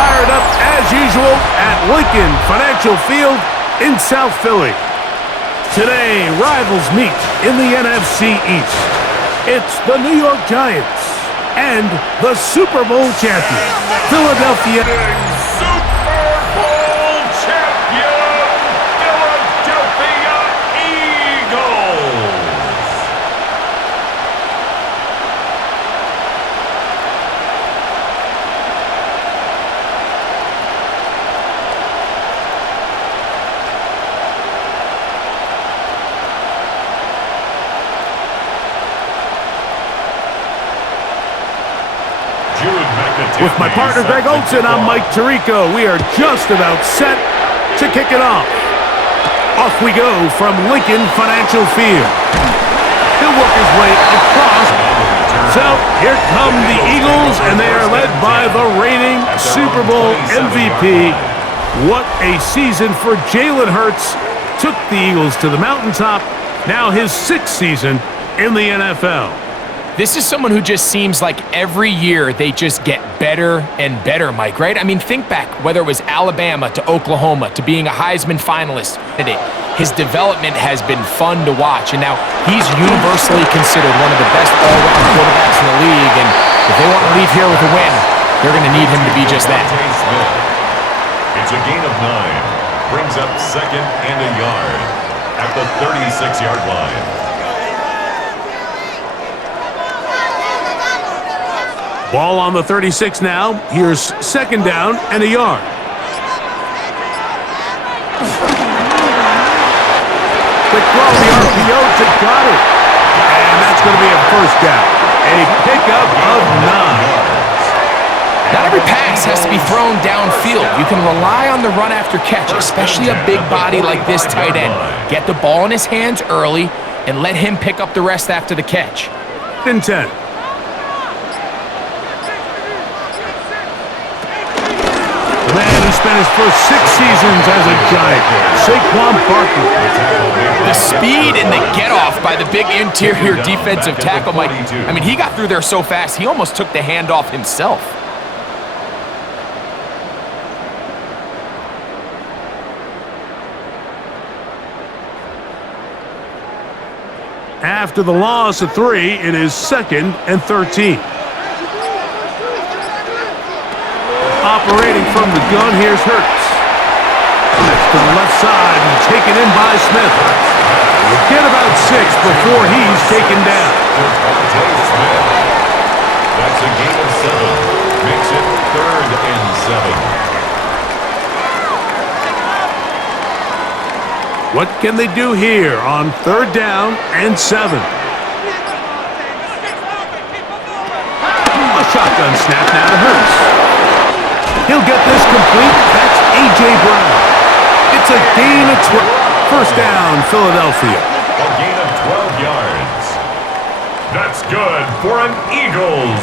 fired up as usual at Lincoln Financial Field in South Philly. Today, rivals meet in the NFC East. It's the New York Giants and the Super Bowl champion, Philadelphia. Super Bowl champion, Philadelphia Eagles. With my partner Greg Olson, I'm Mike Tirico. We are just about set to kick it off. Off we go from Lincoln Financial Field. He'll work his way across. So here come the Eagles, and they are led by the reigning Super Bowl MVP. What a season for Jalen Hurts. Took the Eagles to the mountaintop. Now his 6th season in the NFL. This is someone who just seems like every year they just get better and better, Mike, right? I mean, think back, whether it was Alabama to Oklahoma to being a Heisman finalist. His development has been fun to watch, and now he's universally considered one of the best all-around quarterbacks in the league, and if they want to leave here with a win, they're going to need him to be just that. It's a gain of 9. Brings up 2nd and a yard at the 36-yard line. Ball on the 36 now. Here's 2nd down and a yard. Quick throw, the RPO to Goddard. And that's going to be a 1st down. A pickup of 9. Not every pass has to be thrown downfield. You can rely on the run after catch, especially a big body like this tight end. Get the ball in his hands early and let him pick up the rest after the catch. 10. The man who spent his first 6 seasons as a Giant, Saquon Barkley. The speed and the get-off by the big interior defensive tackle, Mike. I mean, he got through there so fast, he almost took the handoff himself. After the loss of 3, it is 2nd and 13. Operating from the gun, here's Hurts. That's to the left side and taken in by Smith. We'll get about 6 before he's taken down. That's a gain of 7. Makes it 3rd and 7. What can they do here on 3rd down and 7? A shotgun snap now to Hurts. He'll get this complete. That's A.J. Brown. It's a gain of 12. 1st down, Philadelphia. A gain of 12 yards. That's good for an Eagles.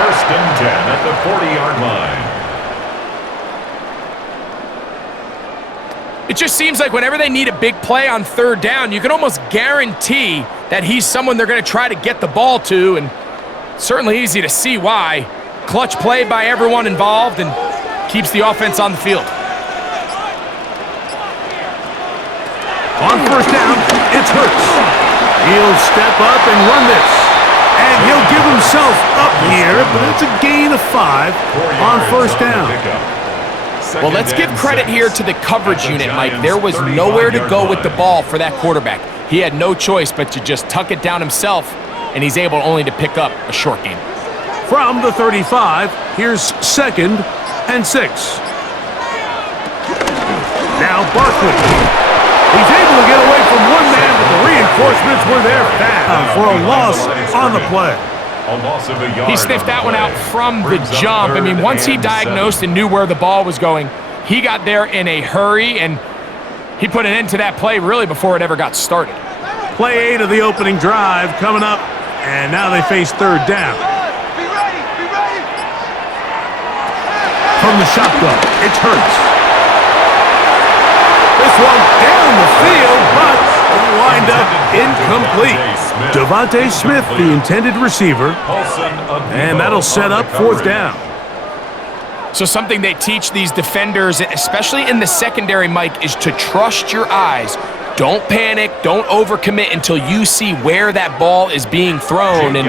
1st and 10 at the 40-yard line. It just seems like whenever they need a big play on 3rd down, you can almost guarantee that he's someone they're going to try to get the ball to, and certainly easy to see why. Clutch play by everyone involved and keeps the offense on the field. On 1st down, it's Hurts. He'll step up and run this. And he'll give himself up here, but it's a gain of 5 on 1st down. Well, let's give credit here to the coverage unit, Mike. There was nowhere to go with the ball for that quarterback. He had no choice but to just tuck it down himself, and he's able only to pick up a short gain. From the 35, here's 2nd and 6. Now Barkley. He's able to get away from one man, but the reinforcements were there fast for a loss on the play. A loss of a yard. He sniffed that one out from the jump. I mean, once he diagnosed and knew where the ball was going, he got there in a hurry, and he put an end to that play really before it ever got started. Play 8 of the opening drive coming up, and now they face 3rd down. From the shotgun, it's Hurts. This one down the field, but it'll wind up incomplete. Devontae Smith, the intended receiver, and that'll set up 4th down. So something they teach these defenders, especially in the secondary, Mike, is to trust your eyes. Don't panic, don't overcommit until you see where that ball is being thrown. And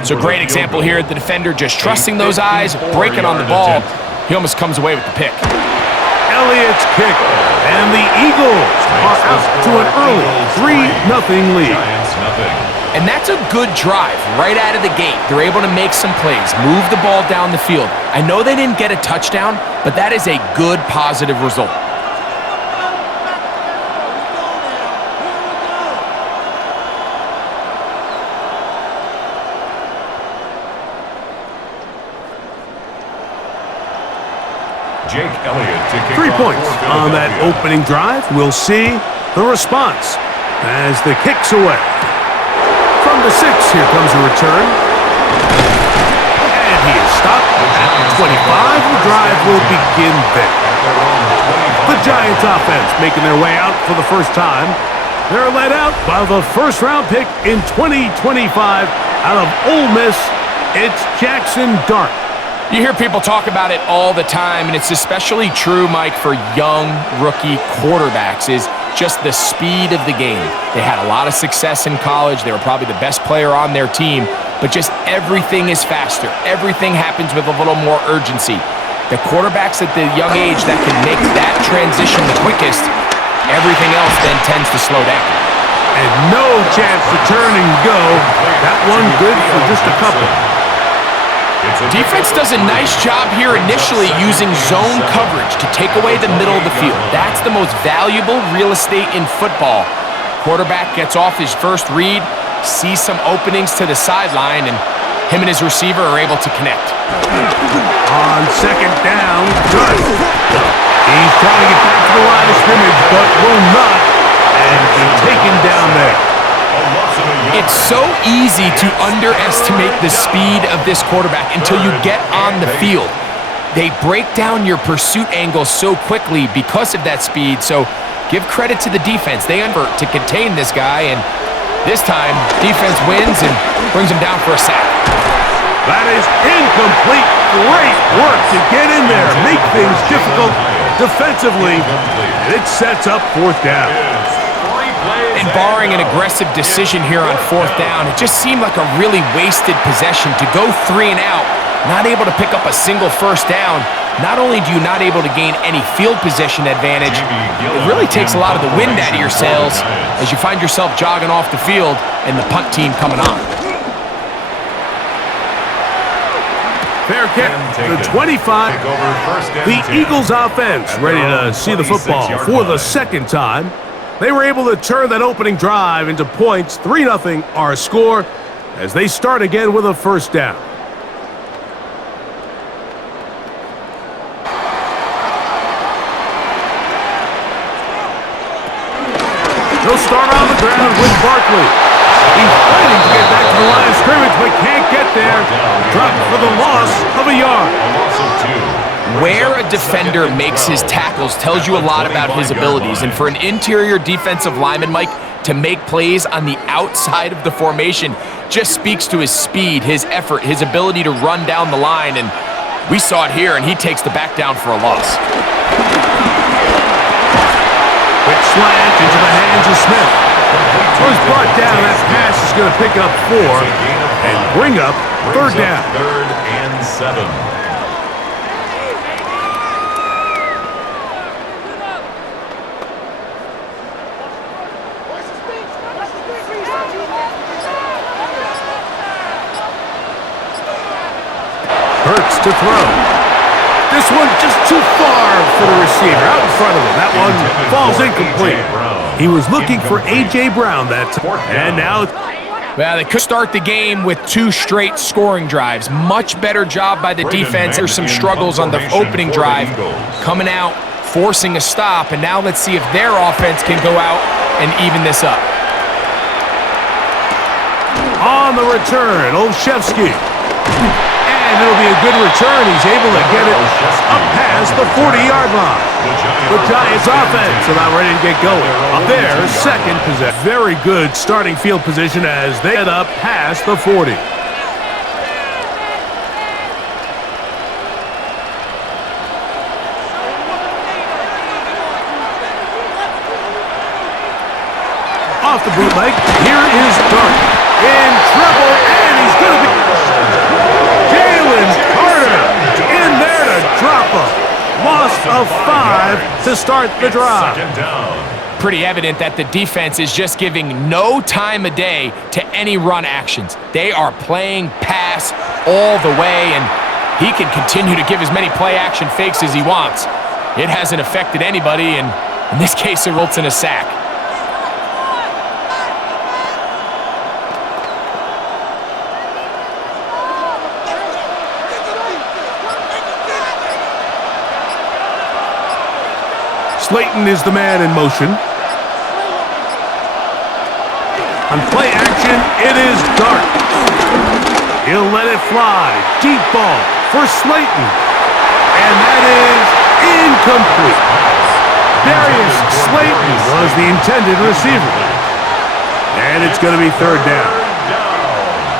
it's a great example here, the defender just trusting those eyes, breaking on the ball. He almost comes away with the pick. Elliott's kick, and the Eagles are out to an early 3-0 lead. And that's a good drive right out of the gate. They're able to make some plays, move the ball down the field. I know they didn't get a touchdown, but that is a good, positive result. Jake Elliott to kick 3 off points for on that Philadelphia. opening drive. We'll see the response as the kick's away. From the 6, here comes a return. And he is stopped at the 25. The drive will begin there. The Giants offense making their way out for the first time. They're led out by the first-round pick in 2025 out of Ole Miss. It's Jackson Dart. You hear people talk about it all the time, and it's especially true, Mike, for young rookie quarterbacks, is just the speed of the game. They had a lot of success in college. They were probably the best player on their team, but just everything is faster. Everything happens with a little more urgency. The quarterbacks at the young age that can make that transition the quickest, everything else then tends to slow down. And no chance to turn and go. That one good for just a couple. Defense does a nice job here initially using zone coverage to take away the middle of the field. That's the most valuable real estate in football. Quarterback gets off his first read, sees some openings to the sideline, and him and his receiver are able to connect. On second down, good. He's trying to get back to the line of scrimmage, but will not. And be taken down there. It's so easy to underestimate the speed of this quarterback until you get on the field. They break down your pursuit angle so quickly because of that speed, so give credit to the defense. They effort to contain this guy, and this time, defense wins and brings him down for a sack. That is incomplete. Great work to get in there, make things difficult defensively, and it sets up fourth down. And barring an aggressive decision here on fourth down, it just seemed like a really wasted possession to go 3 and out, not able to pick up a single first down. Not only do you not able to gain any field position advantage, it really takes a lot of the wind out of your sails as you find yourself jogging off the field and the punt team coming on. Fair kick, the 25. The Eagles offense ready to see the football for the second time. They were able to turn that opening drive into points. 3-0 our score as they start again with a first down. They'll start on the ground with Barkley. He's fighting to get back to the line of scrimmage, but can't get there. Dropped for the loss of a yard. Where a defender makes his tackles tells you a lot about his abilities. And for an interior defensive lineman, Mike, to make plays on the outside of the formation just speaks to his speed, his effort, his ability to run down the line. And we saw it here, and he takes the back down for a loss. Quick slant into the hands of Smith. So he's brought down. That pass is going to pick up 4 and bring up third down. 3rd and 7. Hurts to throw. This one just too far for the receiver. Out in front of him. That one falls incomplete. He was looking for A.J. Brown that time. And now... Well, they could start the game with 2 straight scoring drives. Much better job by the defense. There's some struggles on the opening drive. Coming out, forcing a stop. And now let's see if their offense can go out and even this up. On the return, Olszewski. And it'll be a good return. He's able to get it up past the 40-yard line. The Giants offense about ready to get going. Up there, second possession. Very good starting field position as they head up past the 40. off the bootleg. Here is Dart in trouble, and he's going to be... Jalen Carter in there to drop a loss of 5 to start the drive. Second down. Pretty evident that the defense is just giving no time of day to any run actions. They are playing pass all the way, and he can continue to give as many play-action fakes as he wants. It hasn't affected anybody, and in this case, it results in a sack. Slayton is the man in motion. On play action, it is Dart. He'll let it fly. Deep ball for Slayton. And that is incomplete. Darius Slayton was the intended receiver. And it's going to be third down.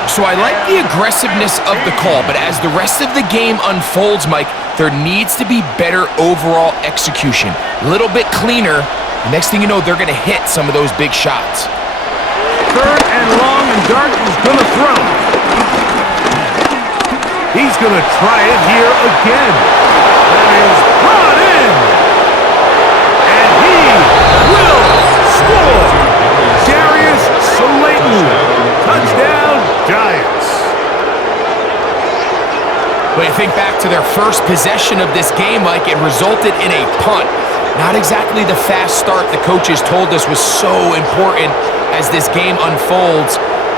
So I like the aggressiveness of the call, but as the rest of the game unfolds, Mike, there needs to be better overall execution. A little bit cleaner. The next thing you know, they're going to hit some of those big shots. Third and long, and Dart is going to throw. He's going to try it here again. That is brought in. And he will score. Darius Slayton. Touchdown, Giants. But you think back to their first possession of this game, Mike, it resulted in a punt. Not exactly the fast start the coaches told us was so important as this game unfolds.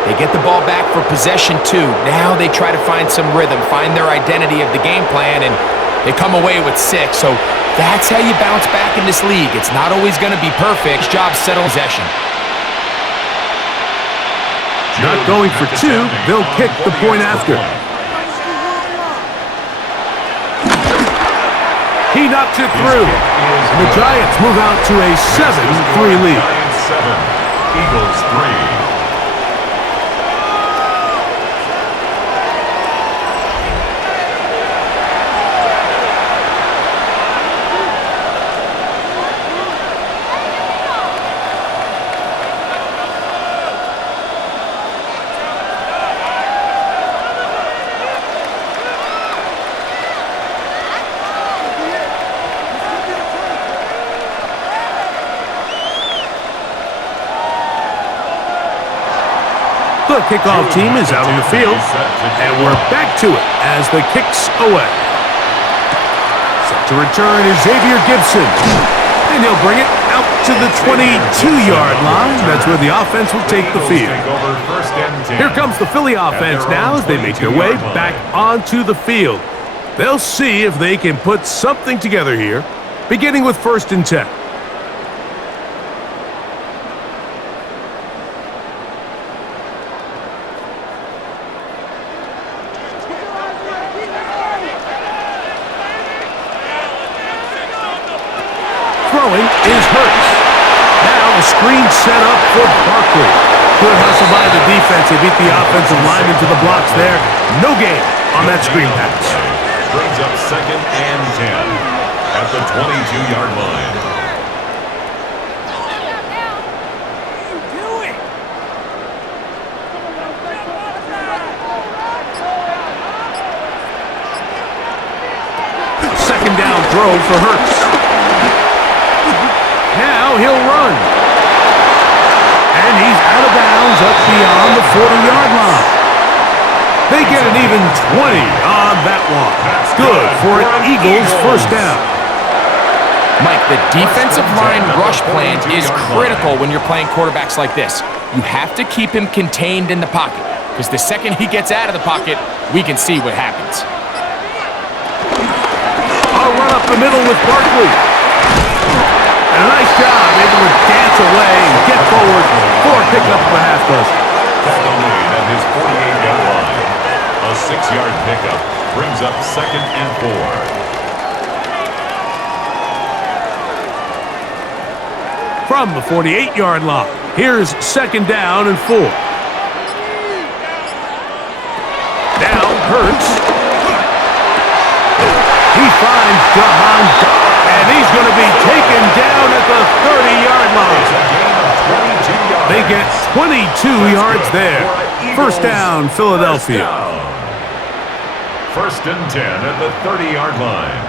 They get the ball back for possession 2. Now they try to find some rhythm, find their identity of the game plan, and they come away with 6. So that's how you bounce back in this league. It's not always going to be perfect. Job settle possession. Not going for 2. They'll kick the point after. He knocks it through. And the Giants move out to a 7-3 lead. Giants 7, Eagles 3. The kickoff team is out on the field, and we're back to it as the kick's away. Set to return is Xavier Gibson, and he'll bring it out to the 22-yard line. That's where the offense will take the field. Here comes the Philly offense now as they make their way back onto the field. They'll see if they can put something together here, beginning with 1st and 10. Throwing is Hurts. Now a screen set up for Barkley. Good hustle by the defense. They beat the offensive lineman to the blocks there. No gain on that screen pass. Brings up 2nd and 10 at the 22-yard line. Second down throw for Hurts. Now he'll run. And he's out of bounds up beyond the 40-yard line. They get an even 20 on that one. Good for an Eagles first down. Mike, the defensive line rush plan is critical when you're playing quarterbacks like this. You have to keep him contained in the pocket, because the second he gets out of the pocket, we can see what happens. A run up the middle with Barkley. And a nice job able to dance away and get forward for a pickup of a half dozen. Tackle made at his 48-yard line. A 6-yard pickup brings up 2nd and 4. From the 48-yard line, here's 2nd down and 4. Now Hurts. He finds Jahan, and he's going to be taken down at the 30-yard line. They They get 22 yards there. First down, Philadelphia. First and 10 at the 30-yard line.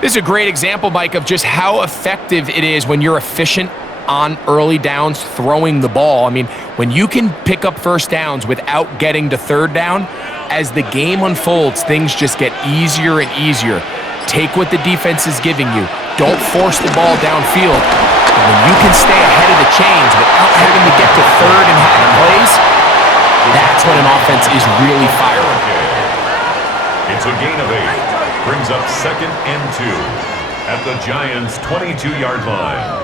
This is a great example, Mike, of just how effective it is when you're efficient on early downs throwing the ball. I mean, when you can pick up first downs without getting to third down, as the game unfolds, things just get easier and easier. Take what the defense is giving you. Don't force the ball downfield. And when you can stay ahead of the chains without having to get to third and have plays, that's when an offense is really firing. It's a gain of 8. Brings up second and 2 at the Giants' 22-yard line.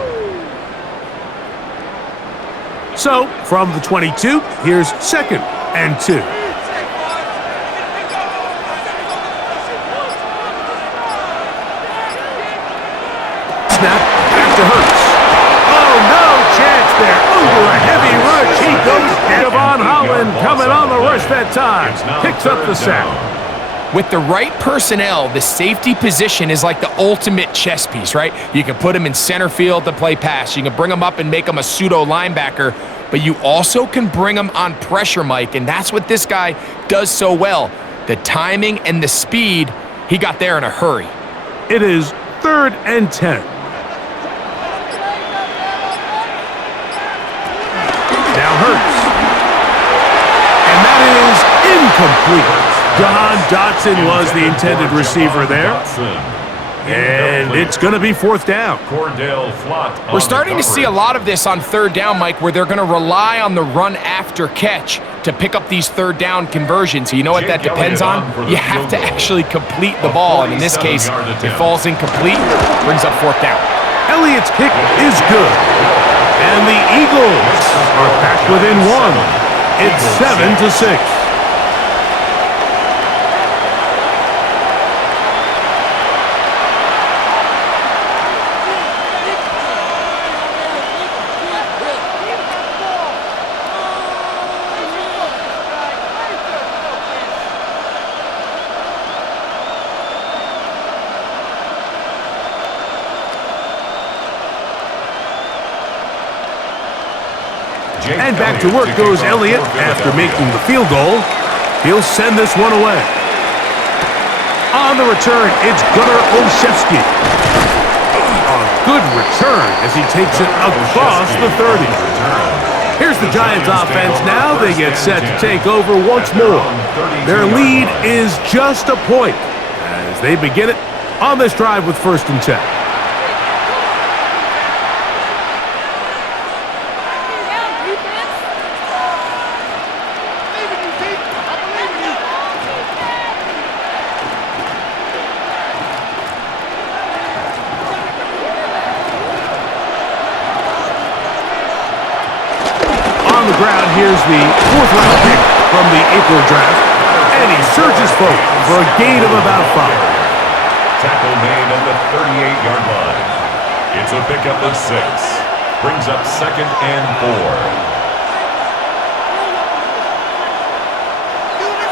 So, from the 22, here's second and 2. Snap, back to Hurts. Oh, no chance there. Over a heavy rush. He goes. Devon Holland coming on the rush that time. Picks up the sack. With the right personnel, the safety position is like the ultimate chess piece, right? You can put him in center field to play pass. You can bring him up and make him a pseudo linebacker, but you also can bring him on pressure, Mike, and that's what this guy does so well. The timing and the speed, he got there in a hurry. It is third and 10. Now Hurts. And that is incomplete. John Dotson was the intended receiver there. And it's going to be fourth down. We're starting to see a lot of this on third down, Mike, where they're going to rely on the run after catch to pick up these third down conversions. You know what that depends on? You have to actually complete the ball. And in this case, it falls incomplete, brings up fourth down. Elliott's kick is good. And the Eagles are back within 1. It's 7-6. And back to work goes Elliott after making the field goal. He'll send this one away. On the return, it's Gunnar Olszewski. A good return as he takes it across the 30. Here's the Giants offense now. They get set to take over once more. Their lead is just a point as they begin it on this drive with first and 10. On the ground, here's the fourth-round pick from the April draft, and he surges forward for a gain of about 5. Tackle made at the 38-yard line. It's a pickup of 6. Brings up second and 4.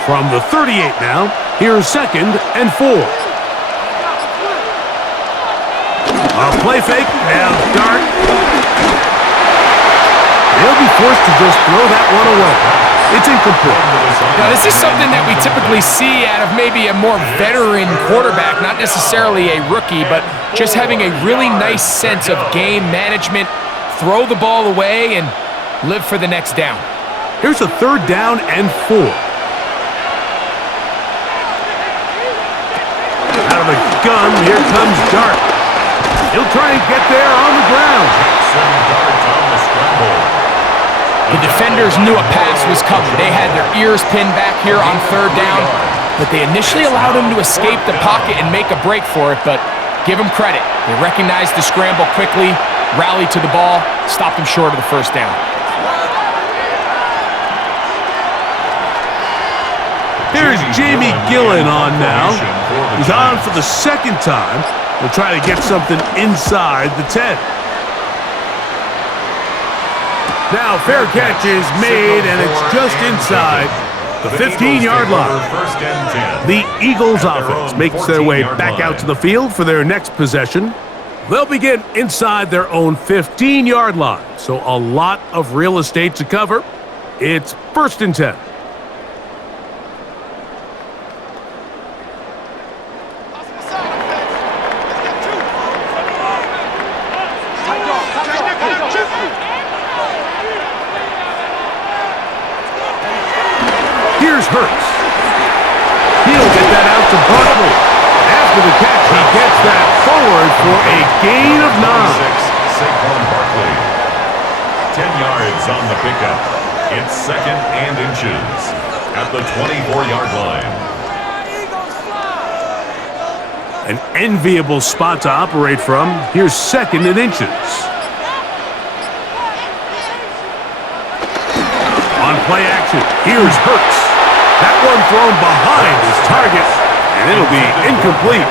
From the 38 now, here's second and 4. A play fake, now dart. They'll be forced to just throw that one away. It's incomplete. Now, this is something that we typically see out of maybe a more veteran quarterback, not necessarily a rookie, but just having a really nice sense of game management, throw the ball away, and live for the next down. Here's a third down and 4. Out of the gun, here comes Dart. He'll try and get there on the ground. The defenders knew a pass was coming. They had their ears pinned back here on third down, but they initially allowed him to escape the pocket and make a break for it, but give them credit. They recognized the scramble quickly, rallied to the ball, stopped him short of the first down. Here's Jamie Gillen on now. He's on for the second time. They'll try to get something inside the 10. Now fair catch is made, and it's just inside the 15-yard line. The Eagles offense makes their way back out to the field for their next possession. They'll begin inside their own 15-yard line, so a lot of real estate to cover. It's 1st and 10. Here's Hurts. He'll get that out to Barkley. After the catch, he gets that forward for a gain of 9. Saquon Barkley. 10 yards on the pickup. It's 2nd and inches at the 24-yard line. An enviable spot to operate from. Here's 2nd and inches. On play action, here's Hurts. That one thrown behind his target, and it'll be incomplete.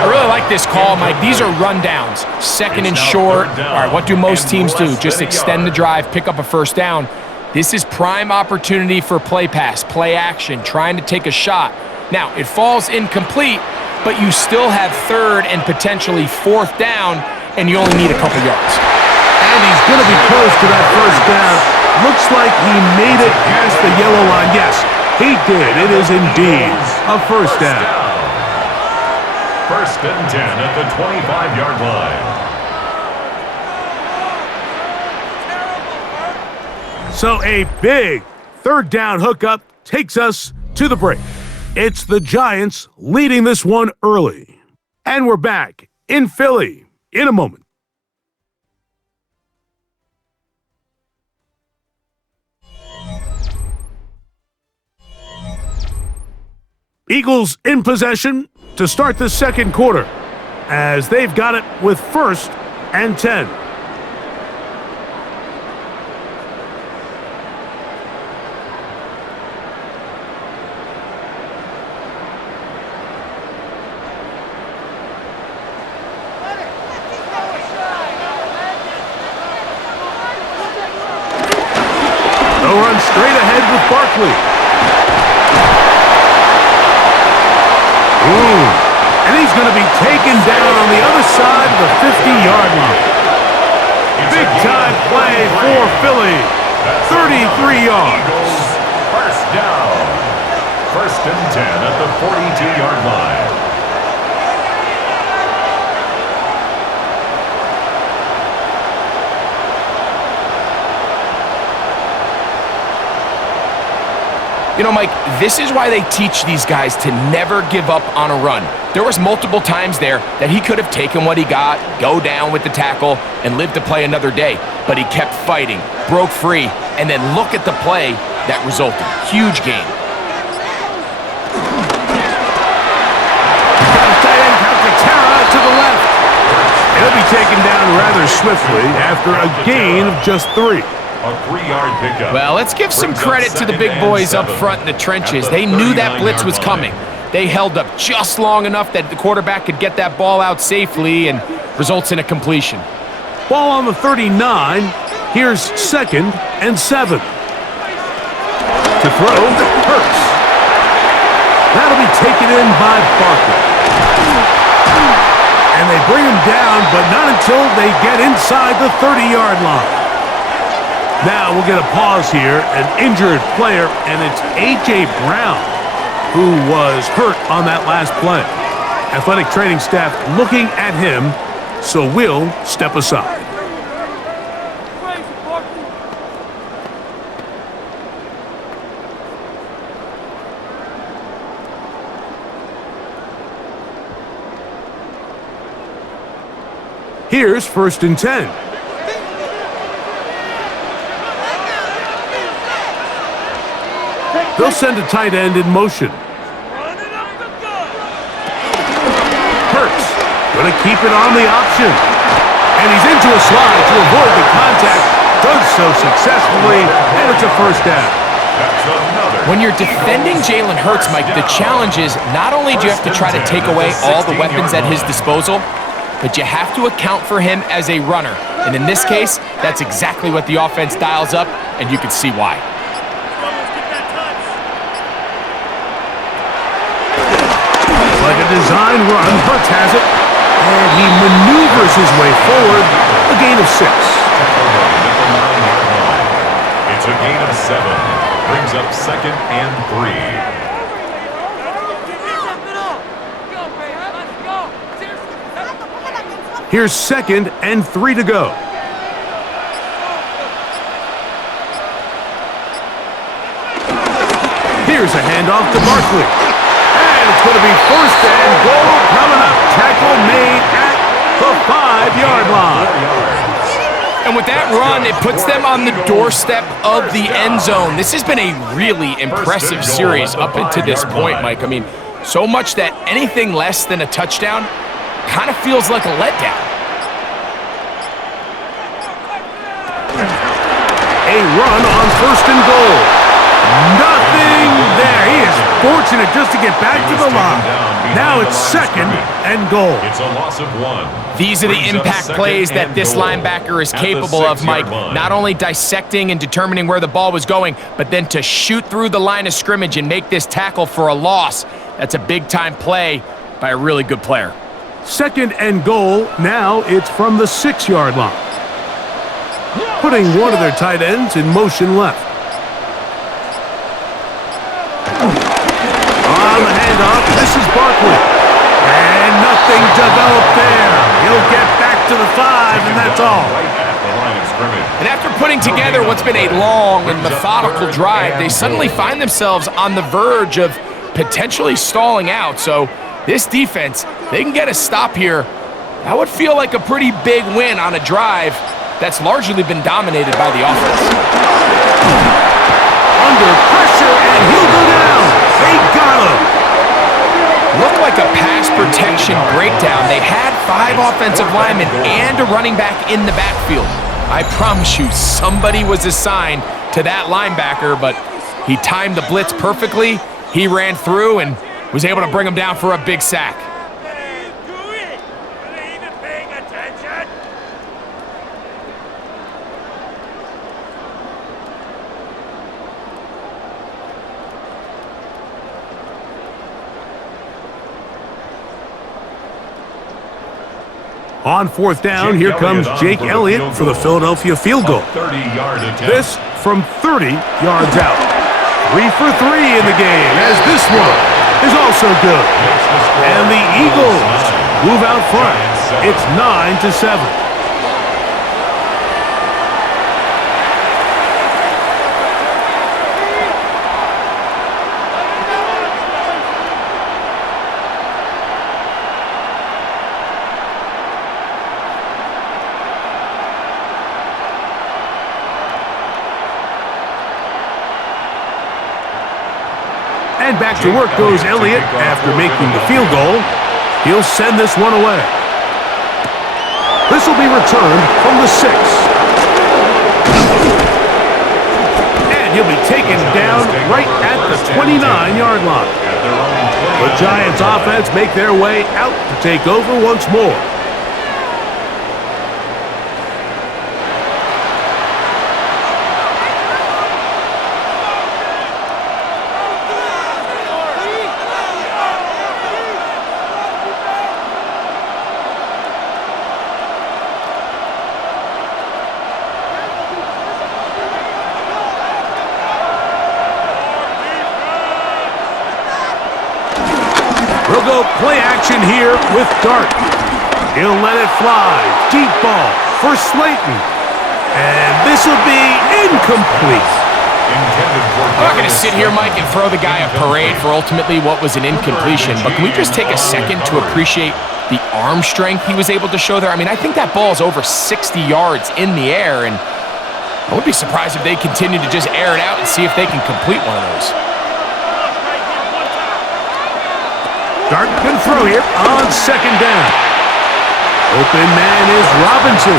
I really like this call, Mike. These are rundowns. 2nd and short. All right, what do most teams do? Just extend the drive, pick up a 1st down. This is prime opportunity for play pass, play action, trying to take a shot. Now, it falls incomplete, but you still have 3rd and potentially 4th down, and you only need a couple yards. And he's going to be close to that 1st down. Looks like he made it past the yellow line. Yes, he did. It is indeed a 1st down. 1st and 10 at the 25-yard line. So a big 3rd down hookup takes us to the break. It's the Giants leading this one early. And we're back in Philly in a moment. Eagles in possession to start the 2nd quarter as they've got it with 1st and 10. They'll run straight ahead with Barkley. And he's going to be taken down on the other side of the 50-yard line. Big-time play for Philly. 33 yards. 1st down. 1st and 10 at the 42-yard line. You know, Mike, this is why they teach these guys to never give up on a run. There was multiple times there that he could have taken what he got, go down with the tackle, and live to play another day. But he kept fighting, broke free, and then look at the play that resulted. Huge gain. To the left. He'll be taken down rather swiftly after a gain of just 3. A 3-yard pickup. Well, let's give some credit to the big boys up front in the trenches. They knew that blitz was coming. They held up just long enough that the quarterback could get that ball out safely and results in a completion. Ball on the 39. Here's 2nd and 7. To throw, Hurts. That'll be taken in by Barkley. And they bring him down, but not until they get inside the 30-yard line. Now we'll get a pause here, an injured player, and it's A.J. Brown who was hurt on that last play. Athletic training staff looking at him, so we'll step aside. Here's 1st and 10. They'll send a tight end in motion. Hurts going to keep it on the option. And he's into a slide to avoid the contact. Does so successfully, and it's a 1st down. When you're defending Jalen Hurts, Mike, the challenge is not only do you have to try to take away all the weapons at his disposal, but you have to account for him as a runner. And in this case, that's exactly what the offense dials up, and you can see why. Like a design run, Hurts has it, And he maneuvers his way forward. A gain of 6. It's a gain of 7. Brings up 2nd and 3. Here's 2nd and 3 to go. Here's a handoff to Barkley. And it's going to be 1st and goal coming up. Tackle made at the 5-yard line. And with that run, it puts them on the doorstep of the end zone. This has been a really impressive series up until this point, Mike. I mean, so much that anything less than a touchdown kind of feels like a letdown. A run on 1st and goal. Nothing there. He is fortunate just to get back to the line. Now it's 2nd and goal. It's a loss of 1. These are the impact plays that this linebacker is capable of, Mike. Not only dissecting and determining where the ball was going, but then to shoot through the line of scrimmage and make this tackle for a loss. That's a big-time play by a really good player. 2nd and goal. Now it's from the 6-yard line. Putting one of their tight ends in motion left. On the handoff, this is Barkley. And nothing developed there. He'll get back to the 5, and that's all. And after putting together what's been a long and methodical drive, they suddenly find themselves on the verge of potentially stalling out. So this defense, they can get a stop here. That would feel like a pretty big win on a drive that's largely been dominated by the offense. Under pressure, and he'll go down. They got him. Looked like a pass protection breakdown. They had 5 offensive linemen and a running back in the backfield. I promise you, somebody was assigned to that linebacker, but he timed the blitz perfectly. He ran through and was able to bring him down for a big sack. On 4th down, here comes Jake Elliott for the Philadelphia field goal. This from 30 yards out. 3 for 3 in the game, as this one is also good. And the Eagles move out front. It's 9-7. And back to work goes Elliott after making the field goal. He'll send this one away. This will be returned from the 6. And he'll be taken down right at the 29-yard line. The Giants offense make their way out to take over once more. We'll go play action here with Dart. He'll let it fly. Deep ball for Slayton. And this will be incomplete. I'm not going to sit here, Mike, and throw the guy a parade for ultimately what was an incompletion, but can we just take a second to appreciate the arm strength he was able to show there? I mean, I think that ball is over 60 yards in the air, and I would be surprised if they continue to just air it out and see if they can complete one of those. Dart can throw here on 2nd down. Open man is Robinson.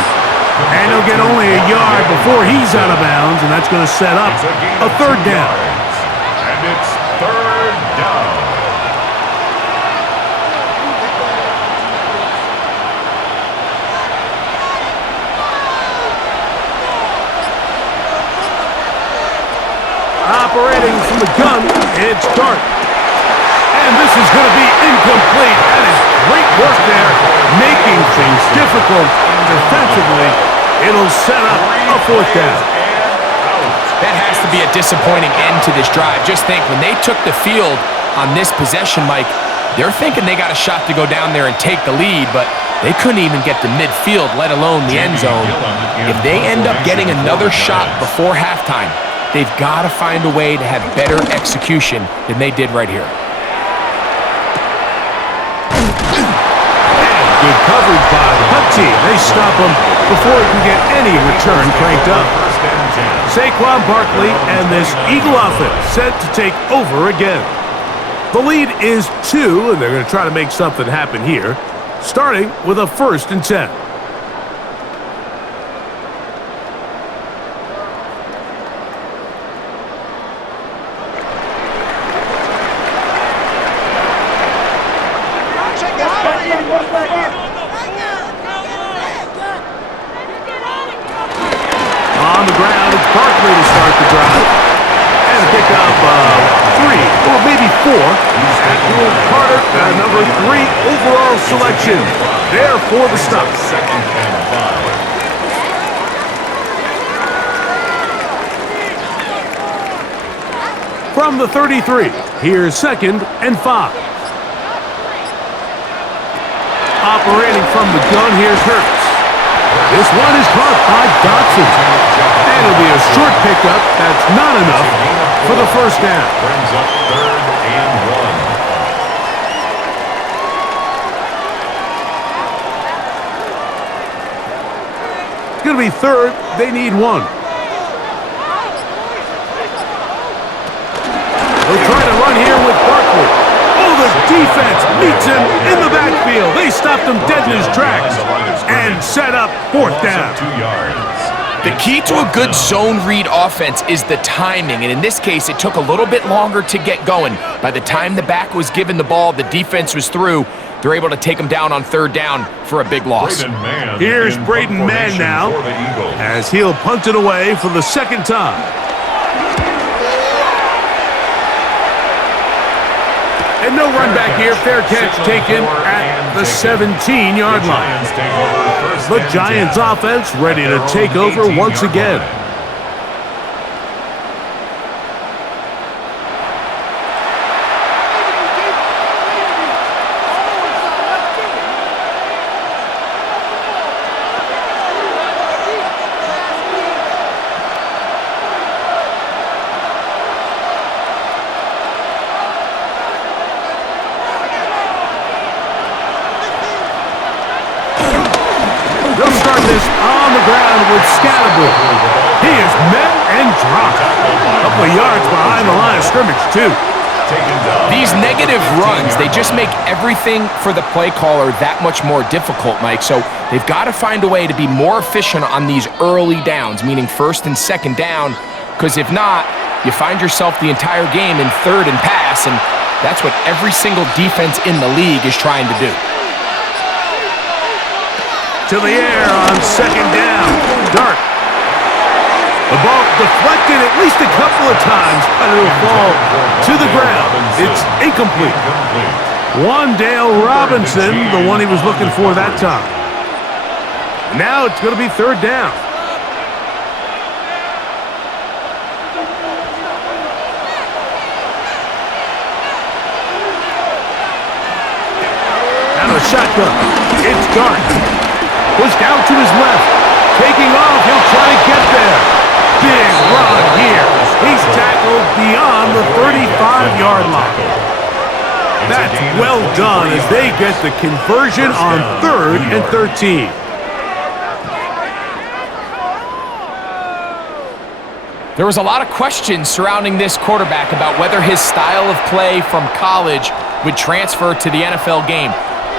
And he'll get only a yard before he's out of bounds, and that's going to set up a 3rd down. And it's 3rd down. Operating from the gun, it's Dart. And this is going to be incomplete. That is great work there, making things difficult defensively. It'll set up a fourth down. That has to be a disappointing end to this drive. Just think, when they took the field on this possession, Mike, they're thinking they got a shot to go down there and take the lead, but they couldn't even get to midfield, let alone the end zone. If they end up getting another shot before halftime, they've got to find a way to have better execution than they did right here. Good coverage by the punt team. They stop him before he can get any return cranked up. Saquon Barkley and this Eagle offense set to take over again. The lead is 2, and they're going to try to make something happen here, starting with a 1st and 10. On the ground, it's Barkley to start the drive. And a pick up 3, or maybe 4. Abdul Carter, number 3 overall selection. There for the stop. Second and 5. From the 33, here's 2nd and 5. Operating from the gun, here's Hurts. This one is caught by Dotson. And it'll be a short pickup. That's not enough for the 1st down. Brings up 3rd and 1. It's going to be 3rd. They need 1. They'll try to run here with Barkley. Oh, the defense meets him in the backfield. They stopped him dead in his tracks and set up 4th down. 2 yards. The key to a good zone read offense is the timing, and in this case, it took a little bit longer to get going. By the time the back was given the ball, the defense was through. They're able to take him down on 3rd down for a big loss. Here's Braden Mann now, as he'll punt it away for the 2nd time. And no run back here. Fair catch taken at the 17-yard line. The Giants offense ready to take over once again. They'll start this on the ground with Scatterbury. He is met and dropped. A couple of yards behind the line of scrimmage, too. These negative runs, they just make everything for the play caller that much more difficult, Mike. So they've got to find a way to be more efficient on these early downs, meaning 1st and 2nd down, because if not, you find yourself the entire game in 3rd and pass, and that's what every single defense in the league is trying to do. To the air on 2nd down. Dart. The ball deflected at least a couple of times, but it'll fall to the ground. It's incomplete. Wan'Dale Robinson, the one he was looking for that time. Now it's going to be 3rd down. And a shotgun. It's Dart. Pushed out to his left. Taking off. He'll try to get there. Big run here. He's tackled beyond the 35-yard line. That's well done as they get the conversion on 3rd and 13. There was a lot of questions surrounding this quarterback about whether his style of play from college would transfer to the NFL game.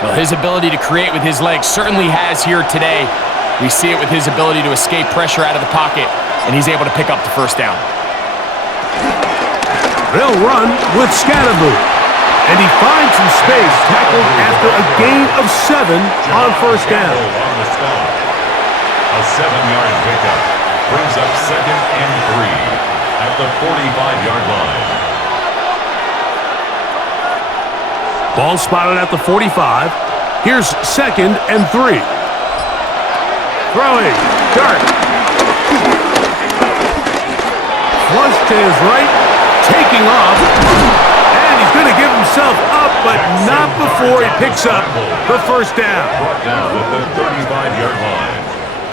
Well, his ability to create with his legs certainly has here today. We see it with his ability to escape pressure out of the pocket, and he's able to pick up the 1st down. They'll run with Scatterbury, and he finds some space, tackled after a gain of 7 on 1st down. A 7-yard pickup brings up 2nd and 3 at the 45-yard line. Ball spotted at the 45. Here's 2nd and 3. Throwing. Dart. Flush to his right. Taking off. And he's going to give himself up, but not before he picks up the first down. Brought down at the 35-yard line.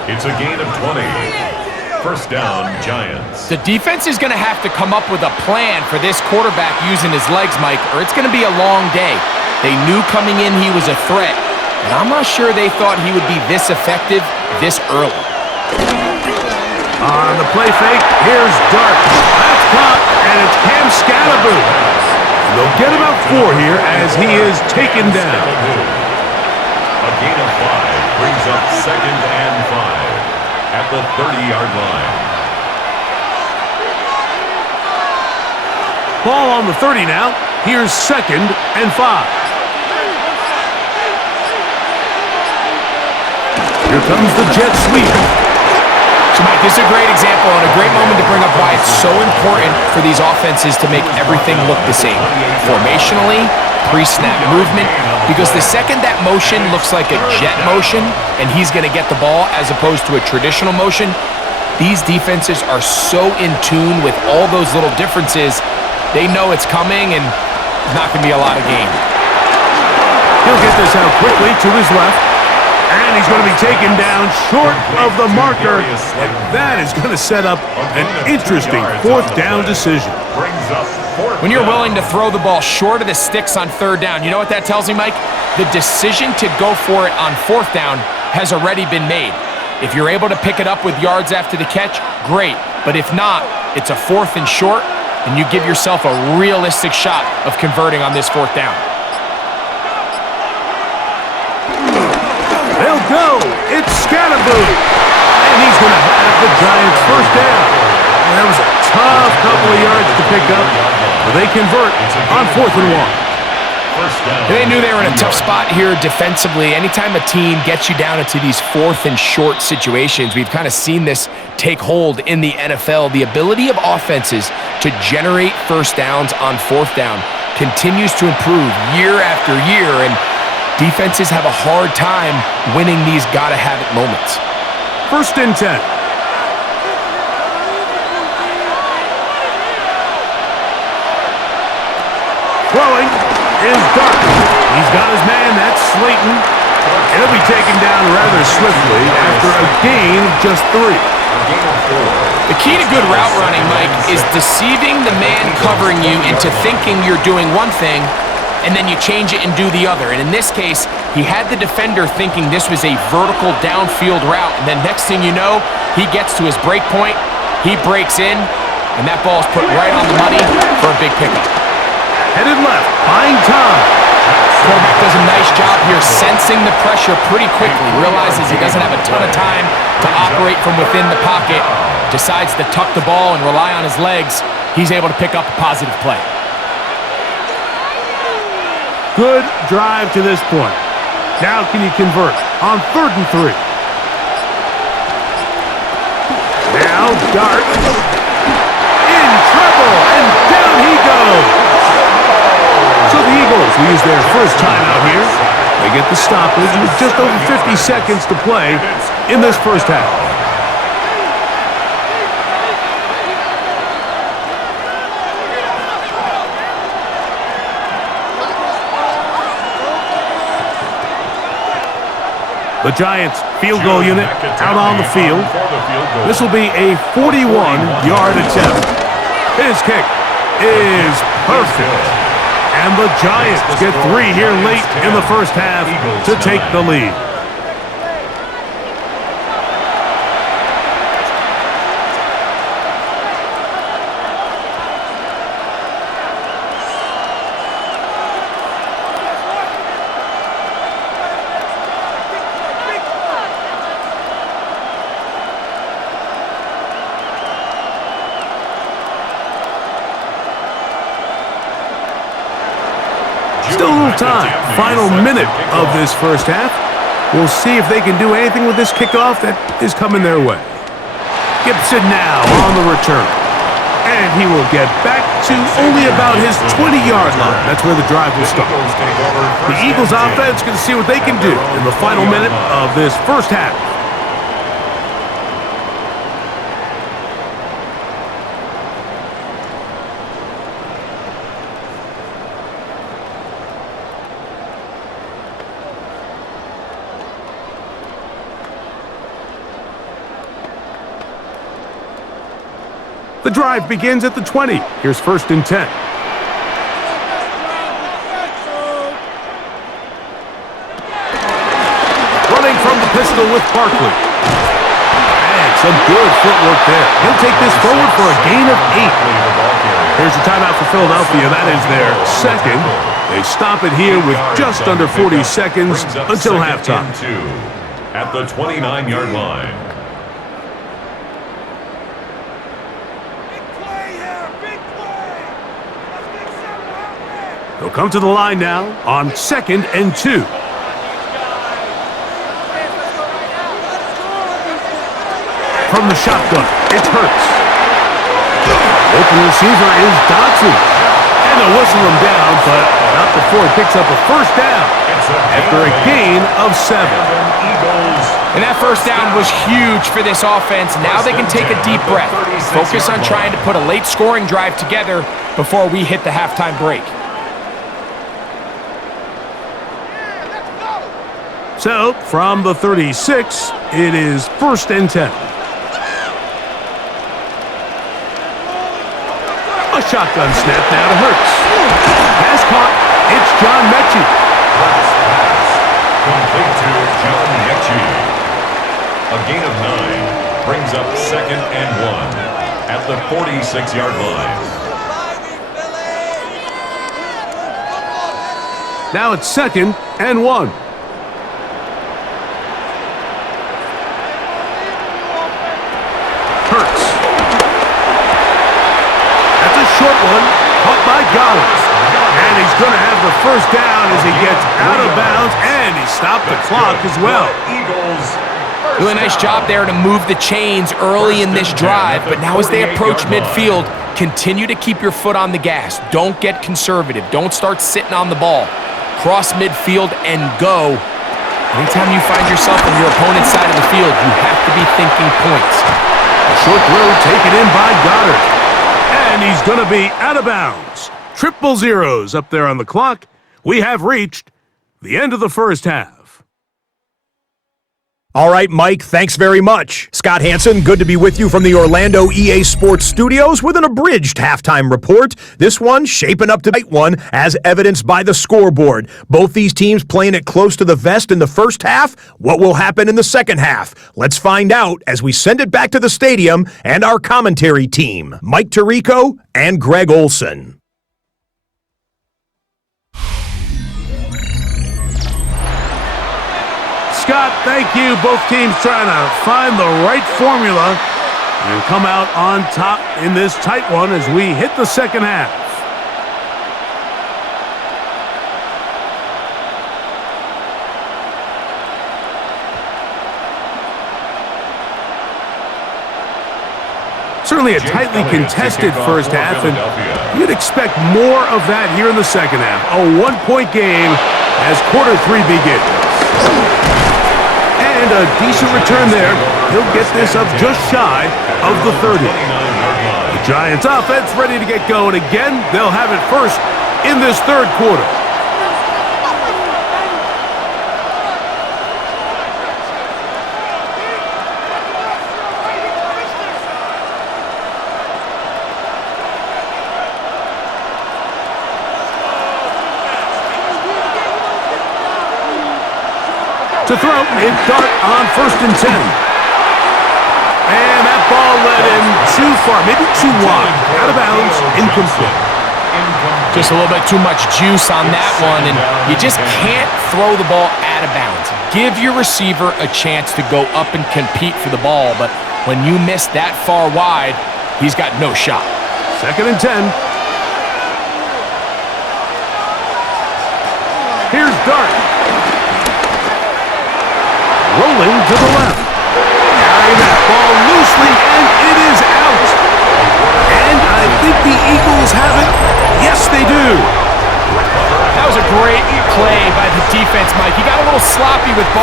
It's a gain of 20. First down, Giants. The defense is going to have to come up with a plan for this quarterback using his legs, Mike, or it's going to be a long day. They knew coming in he was a threat, and I'm not sure they thought he would be this effective this early. On the play fake, here's Dart. That's caught, and it's Cam Scatterboo. They'll get about 4 here as he is taken down. A gain of 5 brings up 2nd and 5 at the 30-yard line. Ball on the 30 now. Here's 2nd and 5. Here comes the jet sweep. So, Mike, this is a great example and a great moment to bring up why it's so important for these offenses to make everything look the same. Formationally, pre-snap movement, because the second that motion looks like a jet motion and he's going to get the ball as opposed to a traditional motion, these defenses are so in tune with all those little differences, they know it's coming and there's not going to be a lot of gain. He'll get this out quickly to his left. And he's going to be taken down short of the marker. And that is going to set up an interesting 4th down decision. When you're willing to throw the ball short of the sticks on 3rd down, you know what that tells me, Mike? The decision to go for it on 4th down has already been made. If you're able to pick it up with yards after the catch, great. But if not, it's a 4th and short, and you give yourself a realistic shot of converting on this 4th down. They'll go. It's Scatterboo. And he's going to have the Giants' first down. And that was a tough couple of yards to pick up, but they convert on 4th and 1. They knew they were in a tough spot here defensively. Anytime a team gets you down into these 4th and short situations, we've kind of seen this take hold in the NFL. The ability of offenses to generate first downs on 4th down continues to improve year after year, and defenses have a hard time winning these gotta-have-it moments. 1st and 10. Throwing is Dart. He's got his man, that's Slayton. He'll be taken down rather swiftly after a gain of just 3. The key to good route running, Mike, is deceiving the man covering you into thinking you're doing one thing, and then you change it and do the other. And in this case, he had the defender thinking this was a vertical downfield route, and then next thing you know, he gets to his break point, he breaks in, and that ball is put right on the money for a big pickup. Headed left, buying time. Quarterback does a nice job here sensing the pressure pretty quickly, realizes he doesn't have a ton of time to operate from within the pocket, decides to tuck the ball and rely on his legs. He's able to pick up a positive play. Good drive to this point. Now can you convert on 3rd and 3? Now Dart in trouble, and down he goes. So the Eagles will use their first timeout here. They get the stoppage with just over 50 seconds to play in this first half. The Giants field goal unit out on the field. This will be a 41-yard attempt. His kick is perfect. And the Giants get 3 here late in the first half to take the lead. Still a little time. Final minute of this first half. We'll see if they can do anything with this kickoff that is coming their way. Gibson now on the return. And he will get back to only about his 20-yard line. That's where the drive will start. The Eagles offense can see what they can do in the final minute of this first half. The drive begins at the 20. Here's 1st and 10. Running from the pistol with Barkley. And some good footwork there. He'll take this forward for a gain of 8. Here's a timeout for Philadelphia. That is their second. They stop it here with just under 40 seconds until halftime. At the 29-yard line. They'll come to the line now on 2nd and 2. From the shotgun, it's Hurts. Open receiver is Dodson. And they'll whistle him down, but not before he picks up a first down after a gain of 7. And that first down was huge for this offense. Now they can take a deep breath. Focus on trying to put a late scoring drive together before we hit the halftime break. So, from the 36, it is 1st and 10. A shotgun snap now to Hurts. Pass caught. It's John Mechie. Complete to John Mechie. A gain of 9 brings up 2nd and 1 at the 46-yard line. Now it's 2nd and 1. Hurts. That's a short one, caught by Golladay. And he's going to have the first down as he gets out of bounds, and he stopped the clock as well. Doing a nice job there to move the chains early in this drive, but now as they approach midfield, continue to keep your foot on the gas. Don't get conservative. Don't start sitting on the ball. Cross midfield and go. Anytime you find yourself on your opponent's side of the field, you have to be thinking points. A short throw taken in by Goddard. And he's going to be out of bounds. 000 up there on the clock. We have reached the end of the first half. All right, Mike, thanks very much. Scott Hansen, good to be with you from the Orlando EA Sports Studios with an abridged halftime report. This one shaping up to be one, as evidenced by the scoreboard. Both these teams playing it close to the vest in the first half. What will happen in the second half? Let's find out as we send it back to the stadium and our commentary team, Mike Tirico and Greg Olson. Scott, thank you. Both teams trying to find the right formula and come out on top in this tight one as we hit the second half. Certainly a tightly contested first half, and you'd expect more of that here in the second half. A one-point game as quarter 3 begins. And a decent return there. He'll get this up just shy of the 30. The Giants offense ready to get going again. They'll have it first in this third quarter. To throw, it's Dart on 1st and 10. And that ball led him too far, maybe too wide. Out of bounds, incomplete. Just a little bit too much juice on that one, and you just can't throw the ball out of bounds. Give your receiver a chance to go up and compete for the ball, but when you miss that far wide, he's got no shot. 2nd and 10. Here's Dart. Rolling to the left. Carrying that ball loosely, and it is out. And I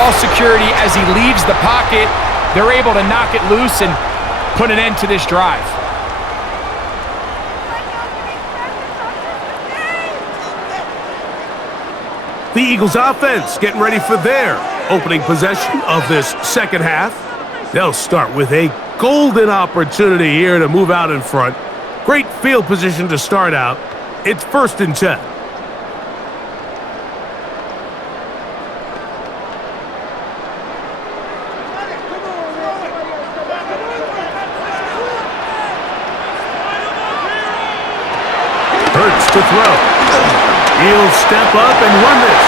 ball security as he leaves the pocket. They're able to knock it loose and put an end to this drive. The Eagles offense getting ready for their opening possession of this second half. They'll start with a golden opportunity here to move out in front. Great field position to start out. It's 1st and 10. Hurts to throw. He'll step up and run this.